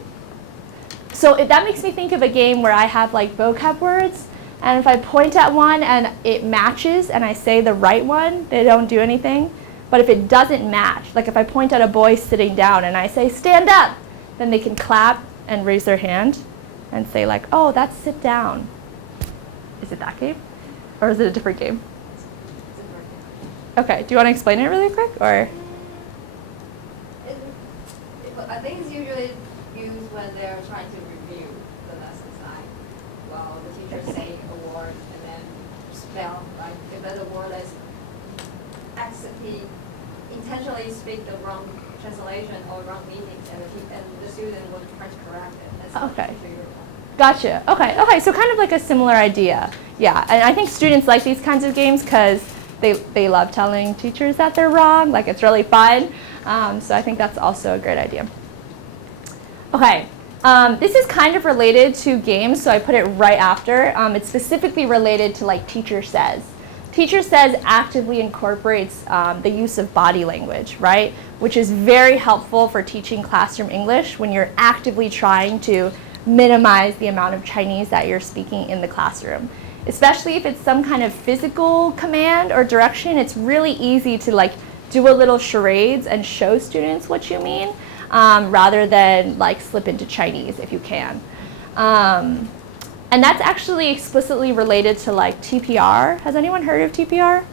so that makes me think of a game where I have like vocab words, and if I point at one and it matches and I say the right one, they don't do anything. But if it doesn't match, like if I point at a boy sitting down and I say stand up, then they can clap and raise their hand and say like, oh, that's sit down. Is it that game? Or is it a different game? Okay, do you want to explain it really quick, or? I think it's usually used when they're trying to review the lessons, like, well, the teacher say a word and then spell, like, if there's a word that's accidentally, intentionally speak the wrong translation or wrong meanings, and the student will try to correct it. That's okay. Gotcha. Okay, so kind of like a similar idea. Yeah, and I think students like these kinds of games because they love telling teachers that they're wrong. Like, it's really fun. So I think that's also a great idea. Okay, this is kind of related to games, so I put it right after. It's specifically related to like Teacher Says. Teacher Says actively incorporates the use of body language, right? Which is very helpful for teaching classroom English when you're actively trying to minimize the amount of Chinese that you're speaking in the classroom. Especially if it's some kind of physical command or direction, it's really easy to like do a little charades and show students what you mean, rather than like slip into Chinese if you can. And that's actually explicitly related to like TPR. Has anyone heard of TPR?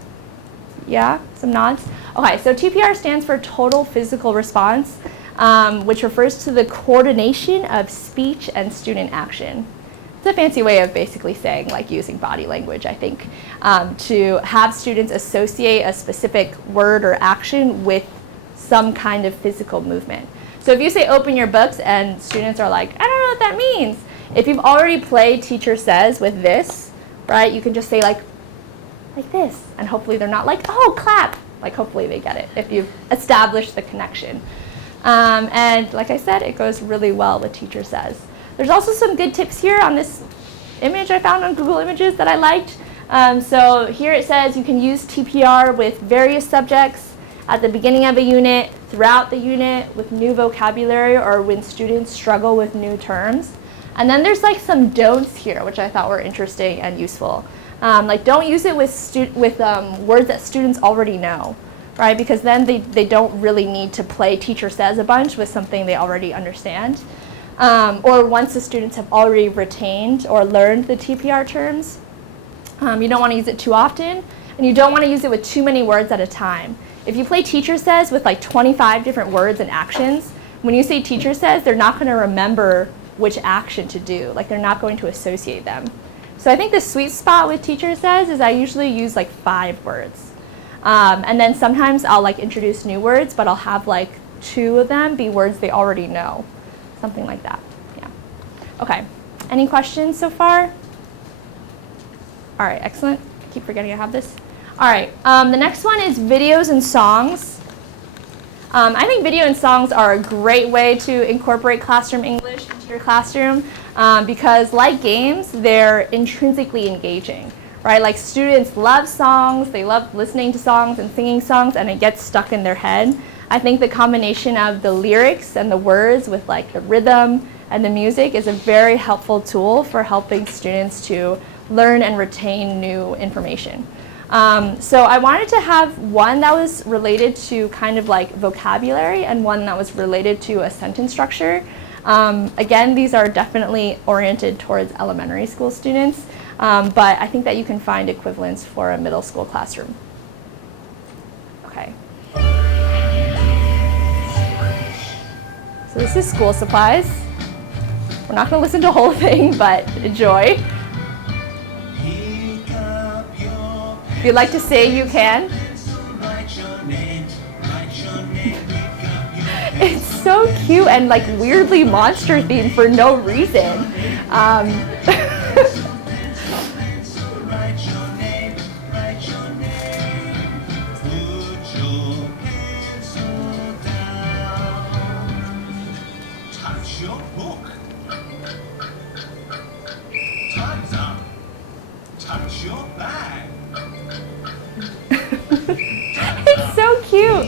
Yeah, some nods. Okay, so TPR stands for Total Physical Response, which refers to the coordination of speech and student action. It's a fancy way of basically saying like using body language, I think, to have students associate a specific word or action with some kind of physical movement. So if you say open your books and students are like, I don't know what that means. If you've already played Teacher Says with this, right, you can just say like this, and hopefully they're not like, oh, clap. Like, hopefully they get it if you've established the connection. And like I said, it goes really well with Teacher Says. There's also some good tips here on this image I found on Google Images that I liked. So here it says you can use TPR with various subjects at the beginning of a unit, throughout the unit, with new vocabulary, or when students struggle with new terms. And then there's like some don'ts here, which I thought were interesting and useful. Like, don't use it with words that students already know, right? Because then they don't really need to play Teacher Says a bunch with something they already understand. Or once the students have already retained or learned the TPR terms. You don't want to use it too often, and you don't want to use it with too many words at a time. If you play Teacher Says with like 25 different words and actions, when you say Teacher Says, they're not going to remember which action to do. Like, they're not going to associate them. So I think the sweet spot with Teacher Says is I usually use like 5 words. And then sometimes I'll like introduce new words, but I'll have like 2 of them be words they already know. Something like that, yeah. Okay, any questions so far? All right, excellent. I keep forgetting I have this. All right, the next one is videos and songs. I think video and songs are a great way to incorporate classroom English into your classroom because, like games, they're intrinsically engaging, right? Like, students love songs, they love listening to songs and singing songs, and it gets stuck in their head. I think the combination of the lyrics and the words with like the rhythm and the music is a very helpful tool for helping students to learn and retain new information. So I wanted to have one that was related to kind of like vocabulary and one that was related to a sentence structure. Again, these are definitely oriented towards elementary school students, but I think that you can find equivalents for a middle school classroom. Okay. So this is school supplies. We're not going to listen to the whole thing, but enjoy. If you'd like to say, you can. It's so cute and like weirdly monster themed for no reason. It's so cute.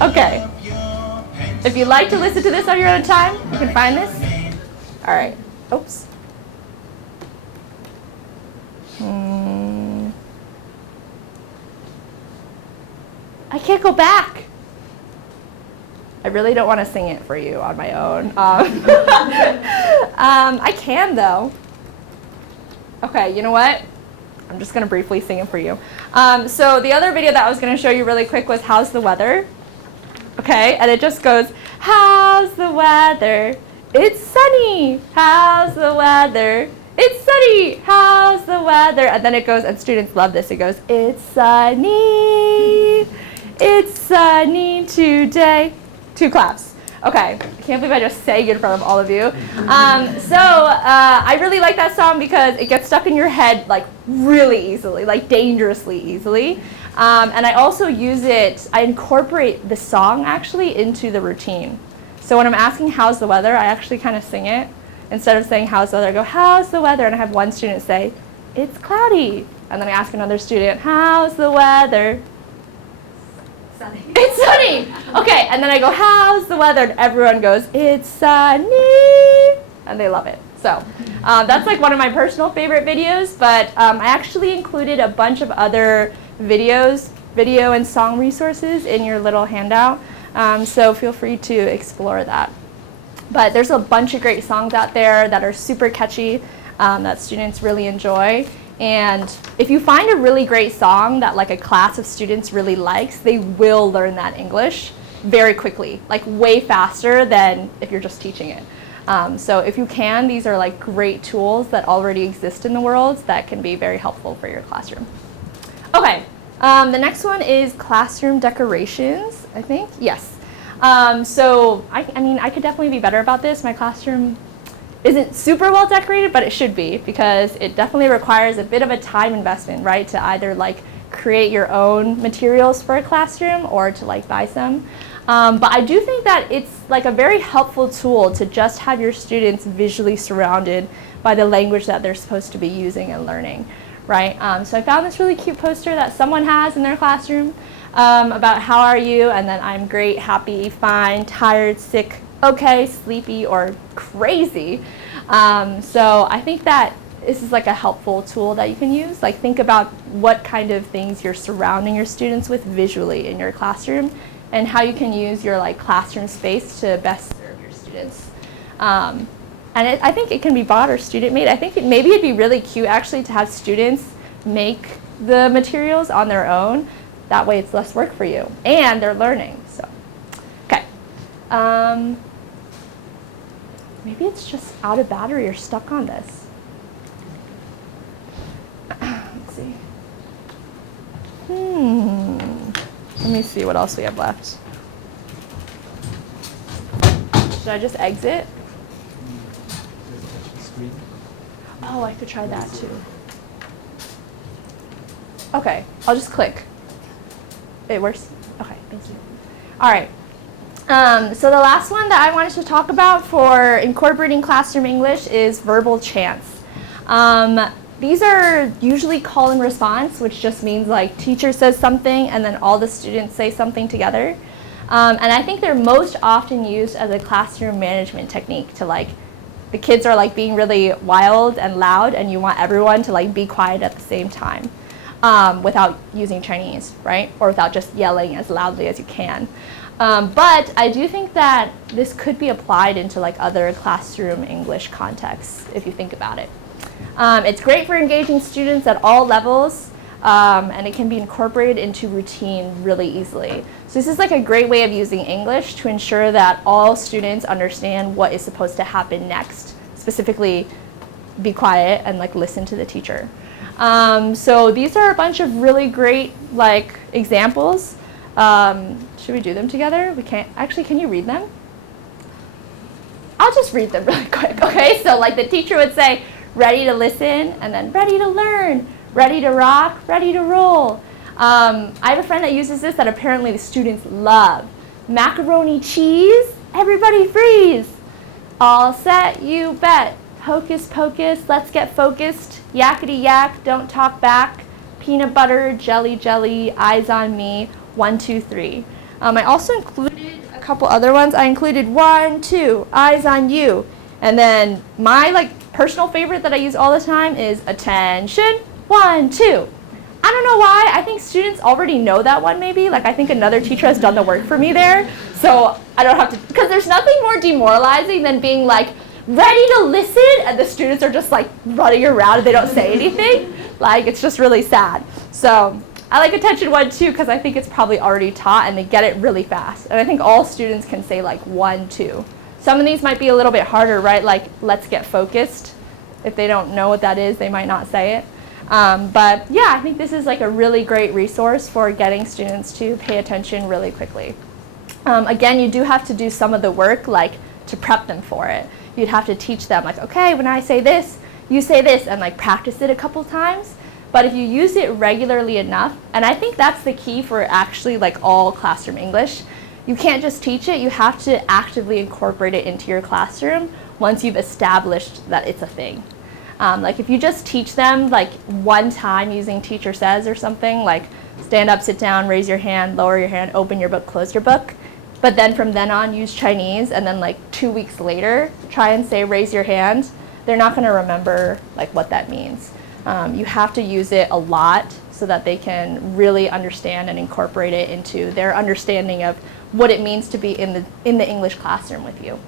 Okay. If you'd like to listen to this on your own time, you can find this. All right. Oops. I can't go back. I really don't want to sing it for you on my own. I can though. Okay, you know what? I'm just going to briefly sing it for you. So the other video that I was going to show you really quick was how's the weather? Okay, and it just goes, how's the weather? It's sunny. How's the weather? It's sunny. How's the weather? And then it goes, and students love this, it goes, it's sunny. It's sunny today. 2 claps. Okay, I can't believe I just sang in front of all of you. I really like that song because it gets stuck in your head like really easily, like dangerously easily. And I also use it, I incorporate the song actually into the routine. So when I'm asking how's the weather, I actually kind of sing it. Instead of saying how's the weather, I go how's the weather, and I have one student say it's cloudy. And then I ask another student, how's the weather? Sunny. It's sunny! Okay, and then I go, how's the weather? And everyone goes, it's sunny! And they love it. So that's like one of my personal favorite videos, but I actually included a bunch of other videos, video and song resources in your little handout. So feel free to explore that. But there's a bunch of great songs out there that are super catchy that students really enjoy. And if you find a really great song that like a class of students really likes, they will learn that English very quickly, like way faster than if you're just teaching it. So if you can, these are like great tools that already exist in the world that can be very helpful for your classroom. Okay, the next one is classroom decorations, I think. Yes. So I mean, I could definitely be better about this. My classroom isn't super well decorated, but it should be because it definitely requires a bit of a time investment, right? To either like create your own materials for a classroom or to like buy some. But I do think that it's like a very helpful tool to just have your students visually surrounded by the language that they're supposed to be using and learning, right? So I found this really cute poster that someone has in their classroom about how are you, and then I'm great, happy, fine, tired, sick, okay, sleepy, or crazy. So I think that this is like a helpful tool that you can use. Like think about what kind of things you're surrounding your students with visually in your classroom and how you can use your like classroom space to best serve your students. And I think it can be bought or student made. I think maybe it'd be really cute actually to have students make the materials on their own. That way it's less work for you and they're learning. So, okay. Maybe it's just out of battery or stuck on this. Let's see. Let me see what else we have left. Should I just exit? Oh, I could try that too. Okay, I'll just click. It works? Okay, thank you. All right. So the last one that I wanted to talk about for incorporating classroom English is verbal chants. These are usually call and response, which just means like teacher says something and then all the students say something together. And I think they're most often used as a classroom management technique to like, the kids are like being really wild and loud and you want everyone to like be quiet at the same time without using Chinese, right? Or without just yelling as loudly as you can. But I do think that this could be applied into like other classroom English contexts if you think about it. It's great for engaging students at all levels, and it can be incorporated into routine really easily. So this is like a great way of using English to ensure that all students understand what is supposed to happen next, specifically be quiet and like listen to the teacher. So these are a bunch of really great like examples. Should we do them together? We can't. Actually, can you read them? I'll just read them really quick, okay? So like the teacher would say, ready to listen, and then ready to learn, ready to rock, ready to roll. I have a friend that uses this that apparently the students love. Macaroni cheese, everybody freeze. All set, you bet. Hocus pocus, let's get focused. Yakety yak, don't talk back. Peanut butter, jelly jelly, eyes on me, 1, 2, 3. I also included a couple other ones. I included 1, 2, eyes on you. And then my personal favorite that I use all the time is attention, 1, 2. I don't know why. I think students already know that one maybe. I think another teacher has done the work for me there. So I don't have to, because there's nothing more demoralizing than being ready to listen and the students are just running around and they don't say anything. It's just really sad. So I like attention 1, 2 because I think it's probably already taught and they get it really fast. And I think all students can say 1, 2. Some of these might be a little bit harder, right? Let's get focused. If they don't know what that is, they might not say it. But yeah, I think this is a really great resource for getting students to pay attention really quickly. Again, you do have to do some of the work to prep them for it. You'd have to teach them okay, when I say this, you say this, and practice it a couple times. But if you use it regularly enough, and I think that's the key for actually all classroom English, you can't just teach it, you have to actively incorporate it into your classroom once you've established that it's a thing. If you just teach them one time using teacher says or something, stand up, sit down, raise your hand, lower your hand, open your book, close your book, but then from then on use Chinese, and then 2 weeks later try and say raise your hand, they're not going to remember what that means. You have to use it a lot so that they can really understand and incorporate it into their understanding of what it means to be in the English classroom with you.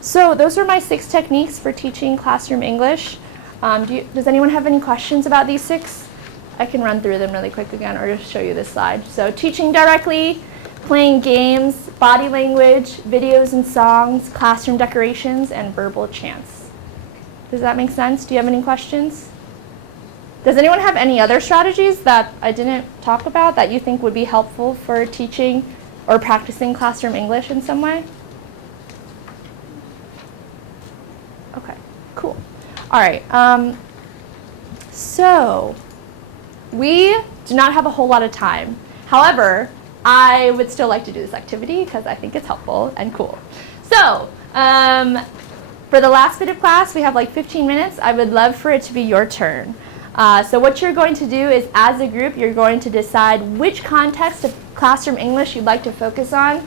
So those are my 6 techniques for teaching classroom English. Does anyone have any questions about these 6? I can run through them really quick again or just show you this slide. So teaching directly, playing games, body language, videos and songs, classroom decorations, and verbal chants. Does that make sense? Do you have any questions? Does anyone have any other strategies that I didn't talk about that you think would be helpful for teaching or practicing classroom English in some way? Okay, cool. All right, so we do not have a whole lot of time. However, I would still like to do this activity because I think it's helpful and cool. So for the last bit of class, we have 15 minutes. I would love for it to be your turn. So what you're going to do is, as a group, you're going to decide which context of classroom English you'd like to focus on.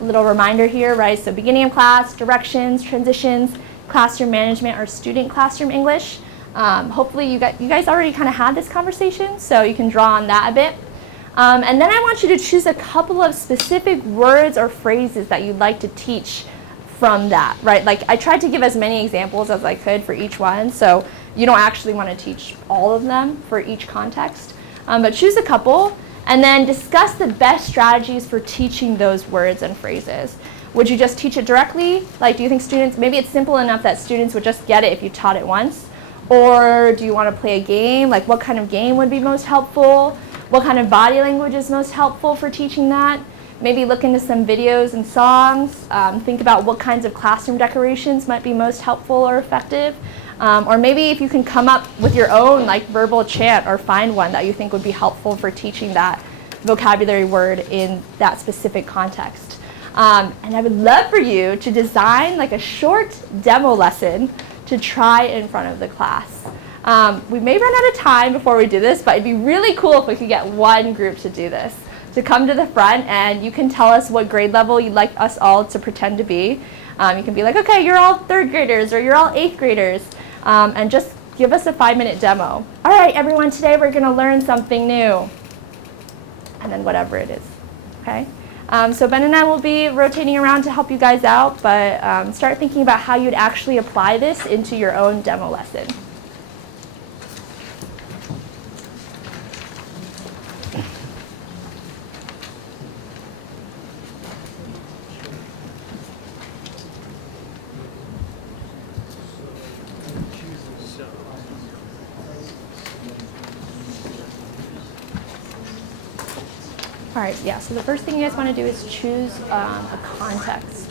Little reminder here, right? So beginning of class, directions, transitions, classroom management, or student classroom English. Hopefully you guys already kind of had this conversation, so you can draw on that a bit. And then I want you to choose a couple of specific words or phrases that you'd like to teach from that, right? I tried to give as many examples as I could for each one, so you don't actually want to teach all of them for each context. But choose a couple, and then discuss the best strategies for teaching those words and phrases. Would you just teach it directly? Do you think students, maybe it's simple enough that students would just get it if you taught it once? Or do you want to play a game? What kind of game would be most helpful? What kind of body language is most helpful for teaching that? Maybe look into some videos and songs. Think about what kinds of classroom decorations might be most helpful or effective. Or maybe if you can come up with your own verbal chant or find one that you think would be helpful for teaching that vocabulary word in that specific context. And I would love for you to design a short demo lesson to try in front of the class. We may run out of time before we do this, but it'd be really cool if we could get one group to do this, to come to the front, and you can tell us what grade level you'd like us all to pretend to be. You can be okay, you're all 3rd graders or you're all 8th graders, and just give us a 5-minute demo. All right, everyone, today we're going to learn something new, and then whatever it is, okay? So Ben and I will be rotating around to help you guys out, but start thinking about how you'd actually apply this into your own demo lesson. All right, yeah, so the first thing you guys want to do is choose a context.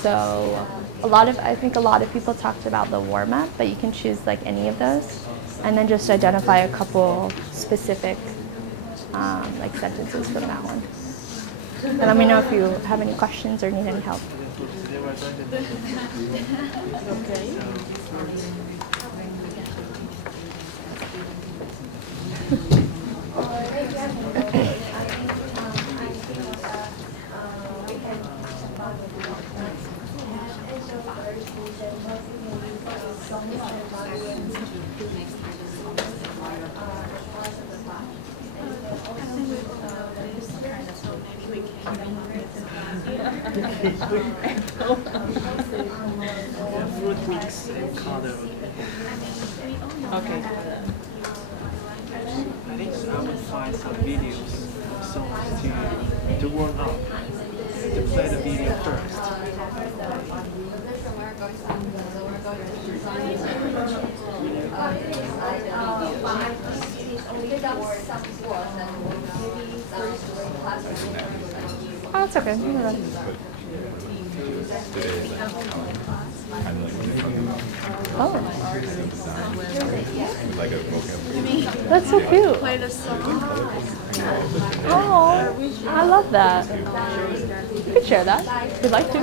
So I think a lot of people talked about the warm-up, but you can choose like any of those, and then just identify a couple specific like sentences from that one. And let me know if you have any questions or need any help. Fruit mix and color. Okay. I think I would find some videos of songs to warm up, to play the video first. Oh, it's okay. Oh. That's so cute. Oh, I love that. You can share that if you'd like to.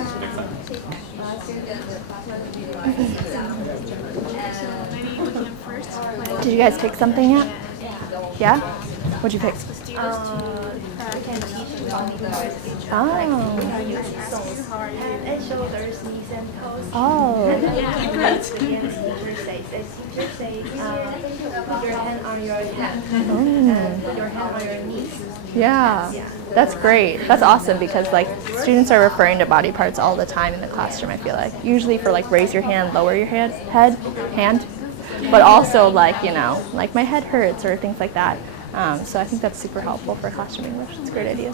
Did you guys pick something yet? Yeah? What'd you pick? Head, shoulders, knees, and toes. Oh. And then great. Teacher says, put your hand on your neck, put your hand on your knees. Yeah, that's great. That's awesome because like students are referring to body parts all the time in the classroom, I feel like. Usually for like raise your hand, lower your hand, but also like, you know, like my head hurts or things like that. So I think that's super helpful for classroom English. It's a great idea.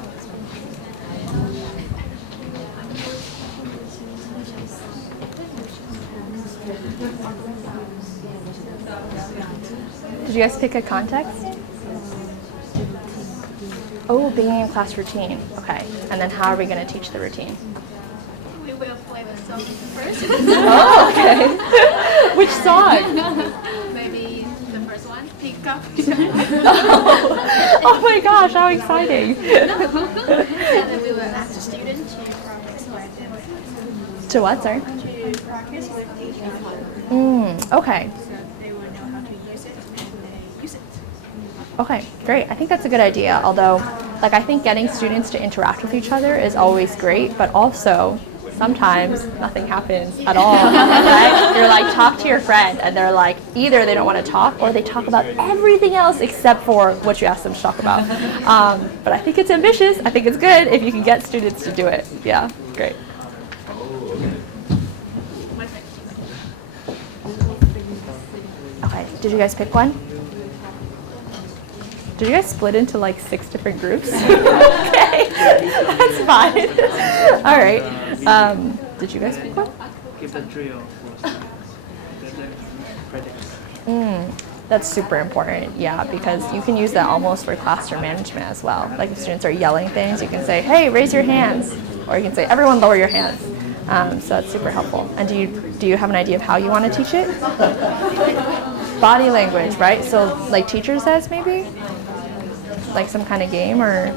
Did you guys pick a context? Oh, beginning of class routine. Okay. And then how are we going to teach the routine? We will play the song first. Oh, okay. Which song? Maybe the first one, Pick Up. Oh my gosh, how exciting. And then we will ask the students to practice with them. To what, sorry? To practice with teachers. Okay. So they will know how to use it and they use it. Okay, great. I think that's a good idea. Although, like, I think getting students to interact with each other is always great, but also sometimes nothing happens at all. Right? You're like, talk to your friend, and they're like, either they don't want to talk or they talk about everything else except for what you asked them to talk about. But I think it's ambitious. I think it's good if you can get students to do it. Yeah, great. Okay, did you guys pick one? Did you guys split into like 6 different groups? Okay, that's fine. All right. Did you guys pick one? Give the drill for students. That's super important, yeah, because you can use that almost for classroom management as well. Like if students are yelling things, you can say, hey, raise your hands. Or you can say, everyone lower your hands. So that's super helpful. And do you have an idea of how you want to teach it? Body language, right? So like teacher says maybe? Like some kind of game or?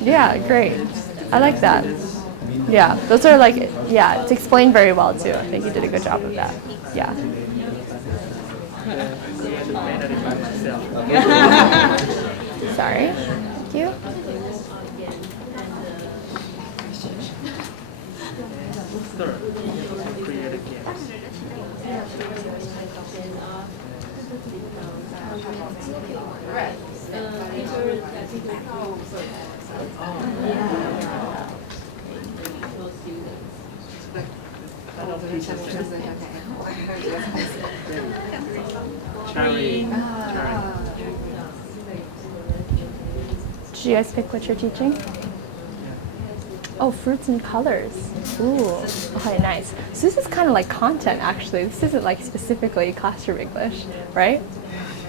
Yeah, great. I like that. Yeah, those are like, yeah, it's explained very well too. I think you did a good job of that. Yeah. Sorry. Thank you. Third, create a game. Charades. Did you guys pick what you're teaching? Oh, fruits and colors. Ooh, okay, nice. So this is kind of like content, actually. This isn't like specifically classroom English, right?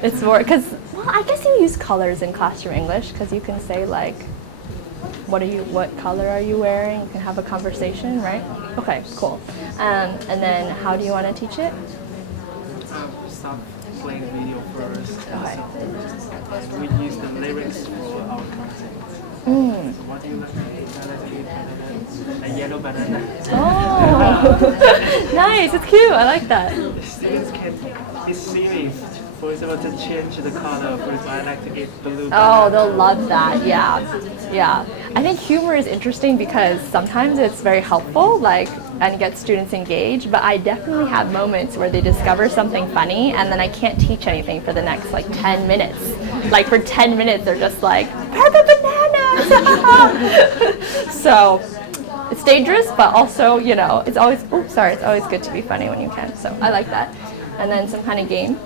It's more, because, well, I guess you use colors in classroom English, because you can say like, what color are you wearing? You can have a conversation, right? Okay, cool. And then how do you want to teach it? Start playing the video first. Okay. So we use the lyrics for our content. So what do you like to eat? I like to eat banana, a yellow banana. Oh, nice. It's cute. I like that. Students can be silly. For example, to change the color. For example, I like to eat blue banana. Oh, they'll love that. Yeah. Yeah. I think humor is interesting because sometimes it's very helpful, like, and gets students engaged, but I definitely have moments where they discover something funny and then I can't teach anything for the next like 10 minutes. Like for 10 minutes they're just like, purple bananas! So it's dangerous, but also, you know, it's always good to be funny when you can. So I like that. And then some kind of game.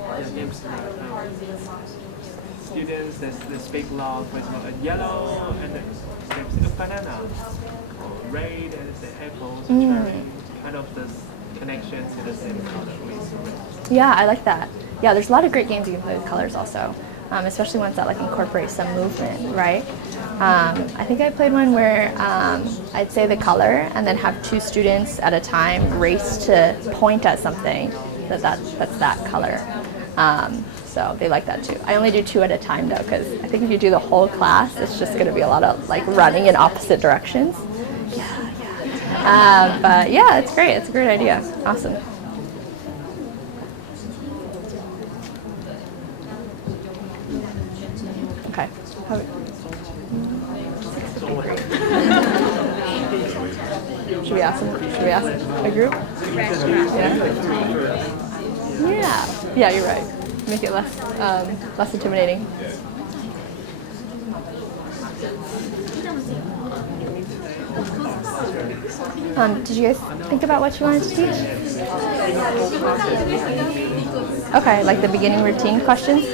Students that speak loud, for example, a yellow and then they say a banana, or red and they say apples, cherry, kind of the connection to the same color with red. Yeah, I like that. Yeah, there's a lot of great games you can play with colors also, especially ones that like incorporate some movement, right? I think I played one where I'd say the color and then have two students at a time race to point at something that's that color. So they like that too. I only do 2 at a time though, because I think if you do the whole class, it's just going to be a lot of like running in opposite directions. Yeah. But yeah, it's great. It's a great idea. Awesome. Okay. Should we ask a group? Yeah, you're right. Make it less intimidating. Did you guys think about what you wanted to teach? Okay, like the beginning routine questions?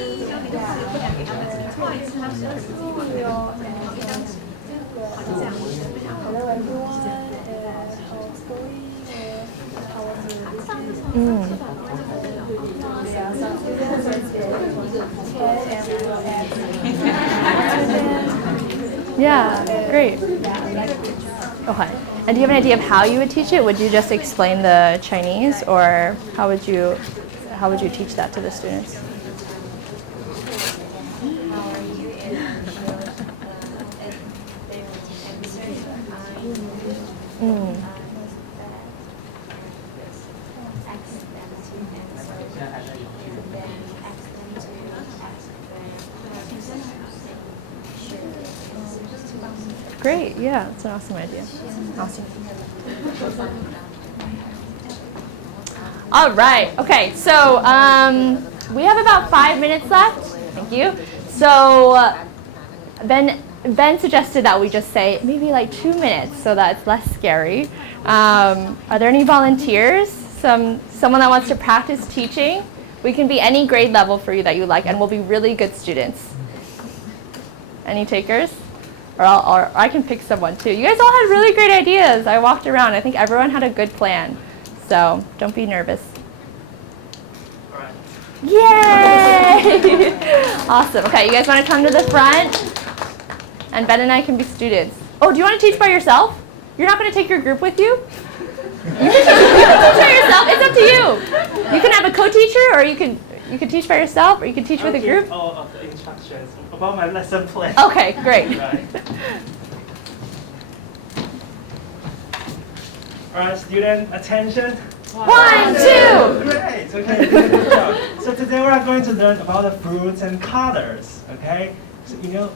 Yeah, great. Okay. And do you have an idea of how you would teach it? Would you just explain the Chinese, or how would you teach that to the students? Great, yeah, that's an awesome idea. Awesome. All right, okay, so we have about 5 minutes left. Thank you. So Ben suggested that we just say maybe like 2 minutes so that it's less scary. Are there any volunteers? Someone that wants to practice teaching? We can be any grade level for you that you like, and we'll be really good students. Any takers? Or I can pick someone too. You guys all had really great ideas. I walked around. I think everyone had a good plan. So don't be nervous. All right. Yay! Awesome. Okay, you guys want to come to the front? And Ben and I can be students. Oh, do you want to teach by yourself? You're not going to take your group with you? You can teach by yourself. It's up to you. You can have a co-teacher, or you can teach by yourself, or you can teach with a group. All of the instructions about my lesson plan. Okay, great. Right. All right, student, attention. 1, 2. Great. Okay. Good job. So today we are going to learn about the fruits and colors. Okay. So you know,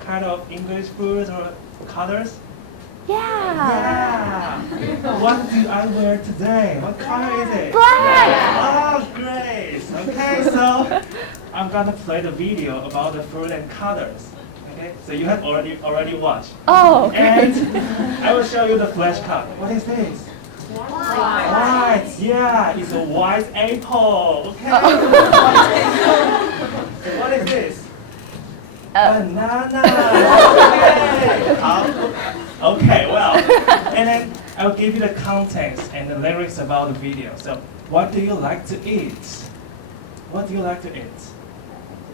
kind of English fruits or colors. Yeah. What do I wear today? What color is it? Black. Oh, great. Okay, so I'm gonna play the video about the fruit and colors. Okay, so you have already watched. Oh, great. And I will show you the flashcard. What is this? White. Yeah, it's a white apple. Okay. What is this? Banana. Okay, well, and then I'll give you the context and the lyrics about the video. So, what do you like to eat? What do you like to eat?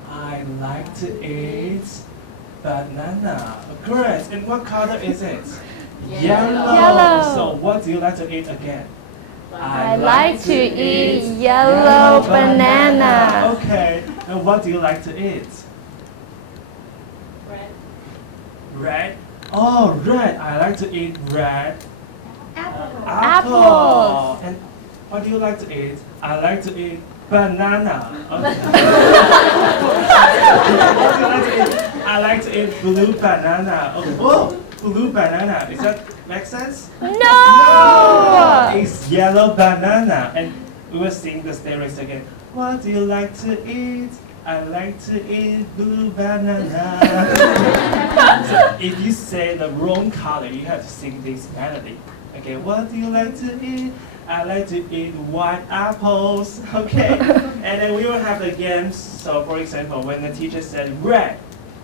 I like to eat banana. Great. And what color is it? Yellow. So, what do you like to eat again? I like to eat yellow banana. Okay. And what do you like to eat? Red. Red? Oh, red. I like to eat red. Apples. And what do you like to eat? I like to eat banana. Okay. What do you like to eat? I like to eat blue banana. Oh, blue banana. Does that make sense? No! It's yellow banana. And we will sing the lyrics again. What do you like to eat? I like to eat blue banana. So if you say the wrong color, you have to sing this melody. Okay, what do you like to eat? I like to eat white apples. Okay, and then we will have the games. So for example, when the teacher said red,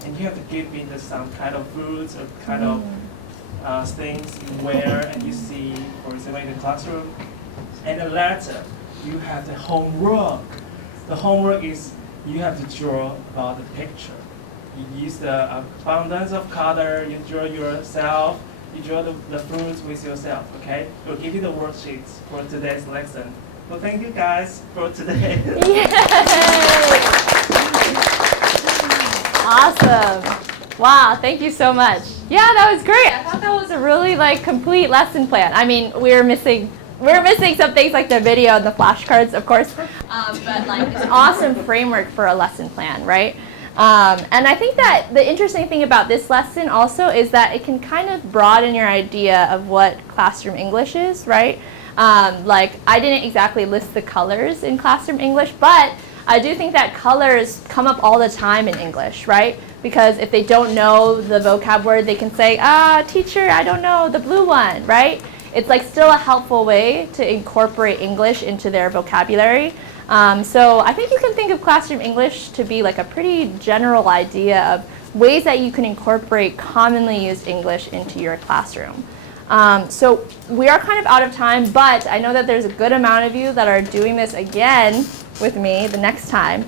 and you have to give me some kind of fruits or kind of things you wear and you see, for example, in the classroom. And the letter, you have the homework. The homework is you have to draw about the picture. You use the abundance of color, you draw yourself, you draw the fruits with yourself, okay? We'll give you the worksheets for today's lesson. Well, thank you guys for today. Yay! Awesome. Wow, thank you so much. Yeah, that was great. I thought that was a really complete lesson plan. I mean, we're missing some things like the video and the flashcards, of course, but it's an awesome framework for a lesson plan, right? And I think that the interesting thing about this lesson also is that it can kind of broaden your idea of what classroom English is, right? I didn't exactly list the colors in classroom English, but I do think that colors come up all the time in English, right? Because if they don't know the vocab word, they can say, teacher, I don't know the blue one, right? It's still a helpful way to incorporate English into their vocabulary. So I think you can think of classroom English to be a pretty general idea of ways that you can incorporate commonly used English into your classroom. So we are kind of out of time, but I know that there's a good amount of you that are doing this again with me the next time.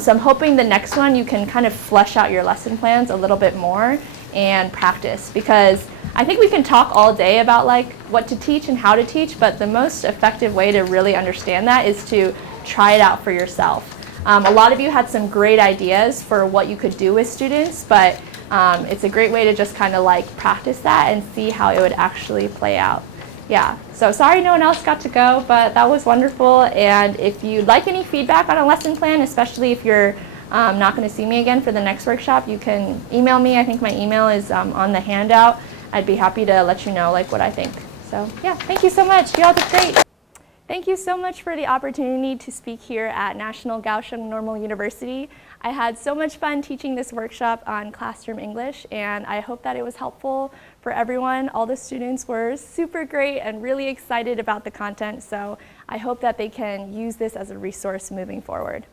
So I'm hoping the next one you can kind of flesh out your lesson plans a little bit more and practice, because I think we can talk all day about what to teach and how to teach, but the most effective way to really understand that is to try it out for yourself. A lot of you had some great ideas for what you could do with students, but it's a great way to just kind of practice that and see how it would actually play out. Yeah, so sorry no one else got to go, but that was wonderful. And if you'd like any feedback on a lesson plan, especially if you're not going to see me again for the next workshop, you can email me. I think my email is on the handout. I'd be happy to let you know what I think. So yeah, thank you so much. You all did great. Thank you so much for the opportunity to speak here at National Kaohsiung Normal University. I had so much fun teaching this workshop on classroom English, and I hope that it was helpful for everyone. All the students were super great and really excited about the content, so I hope that they can use this as a resource moving forward.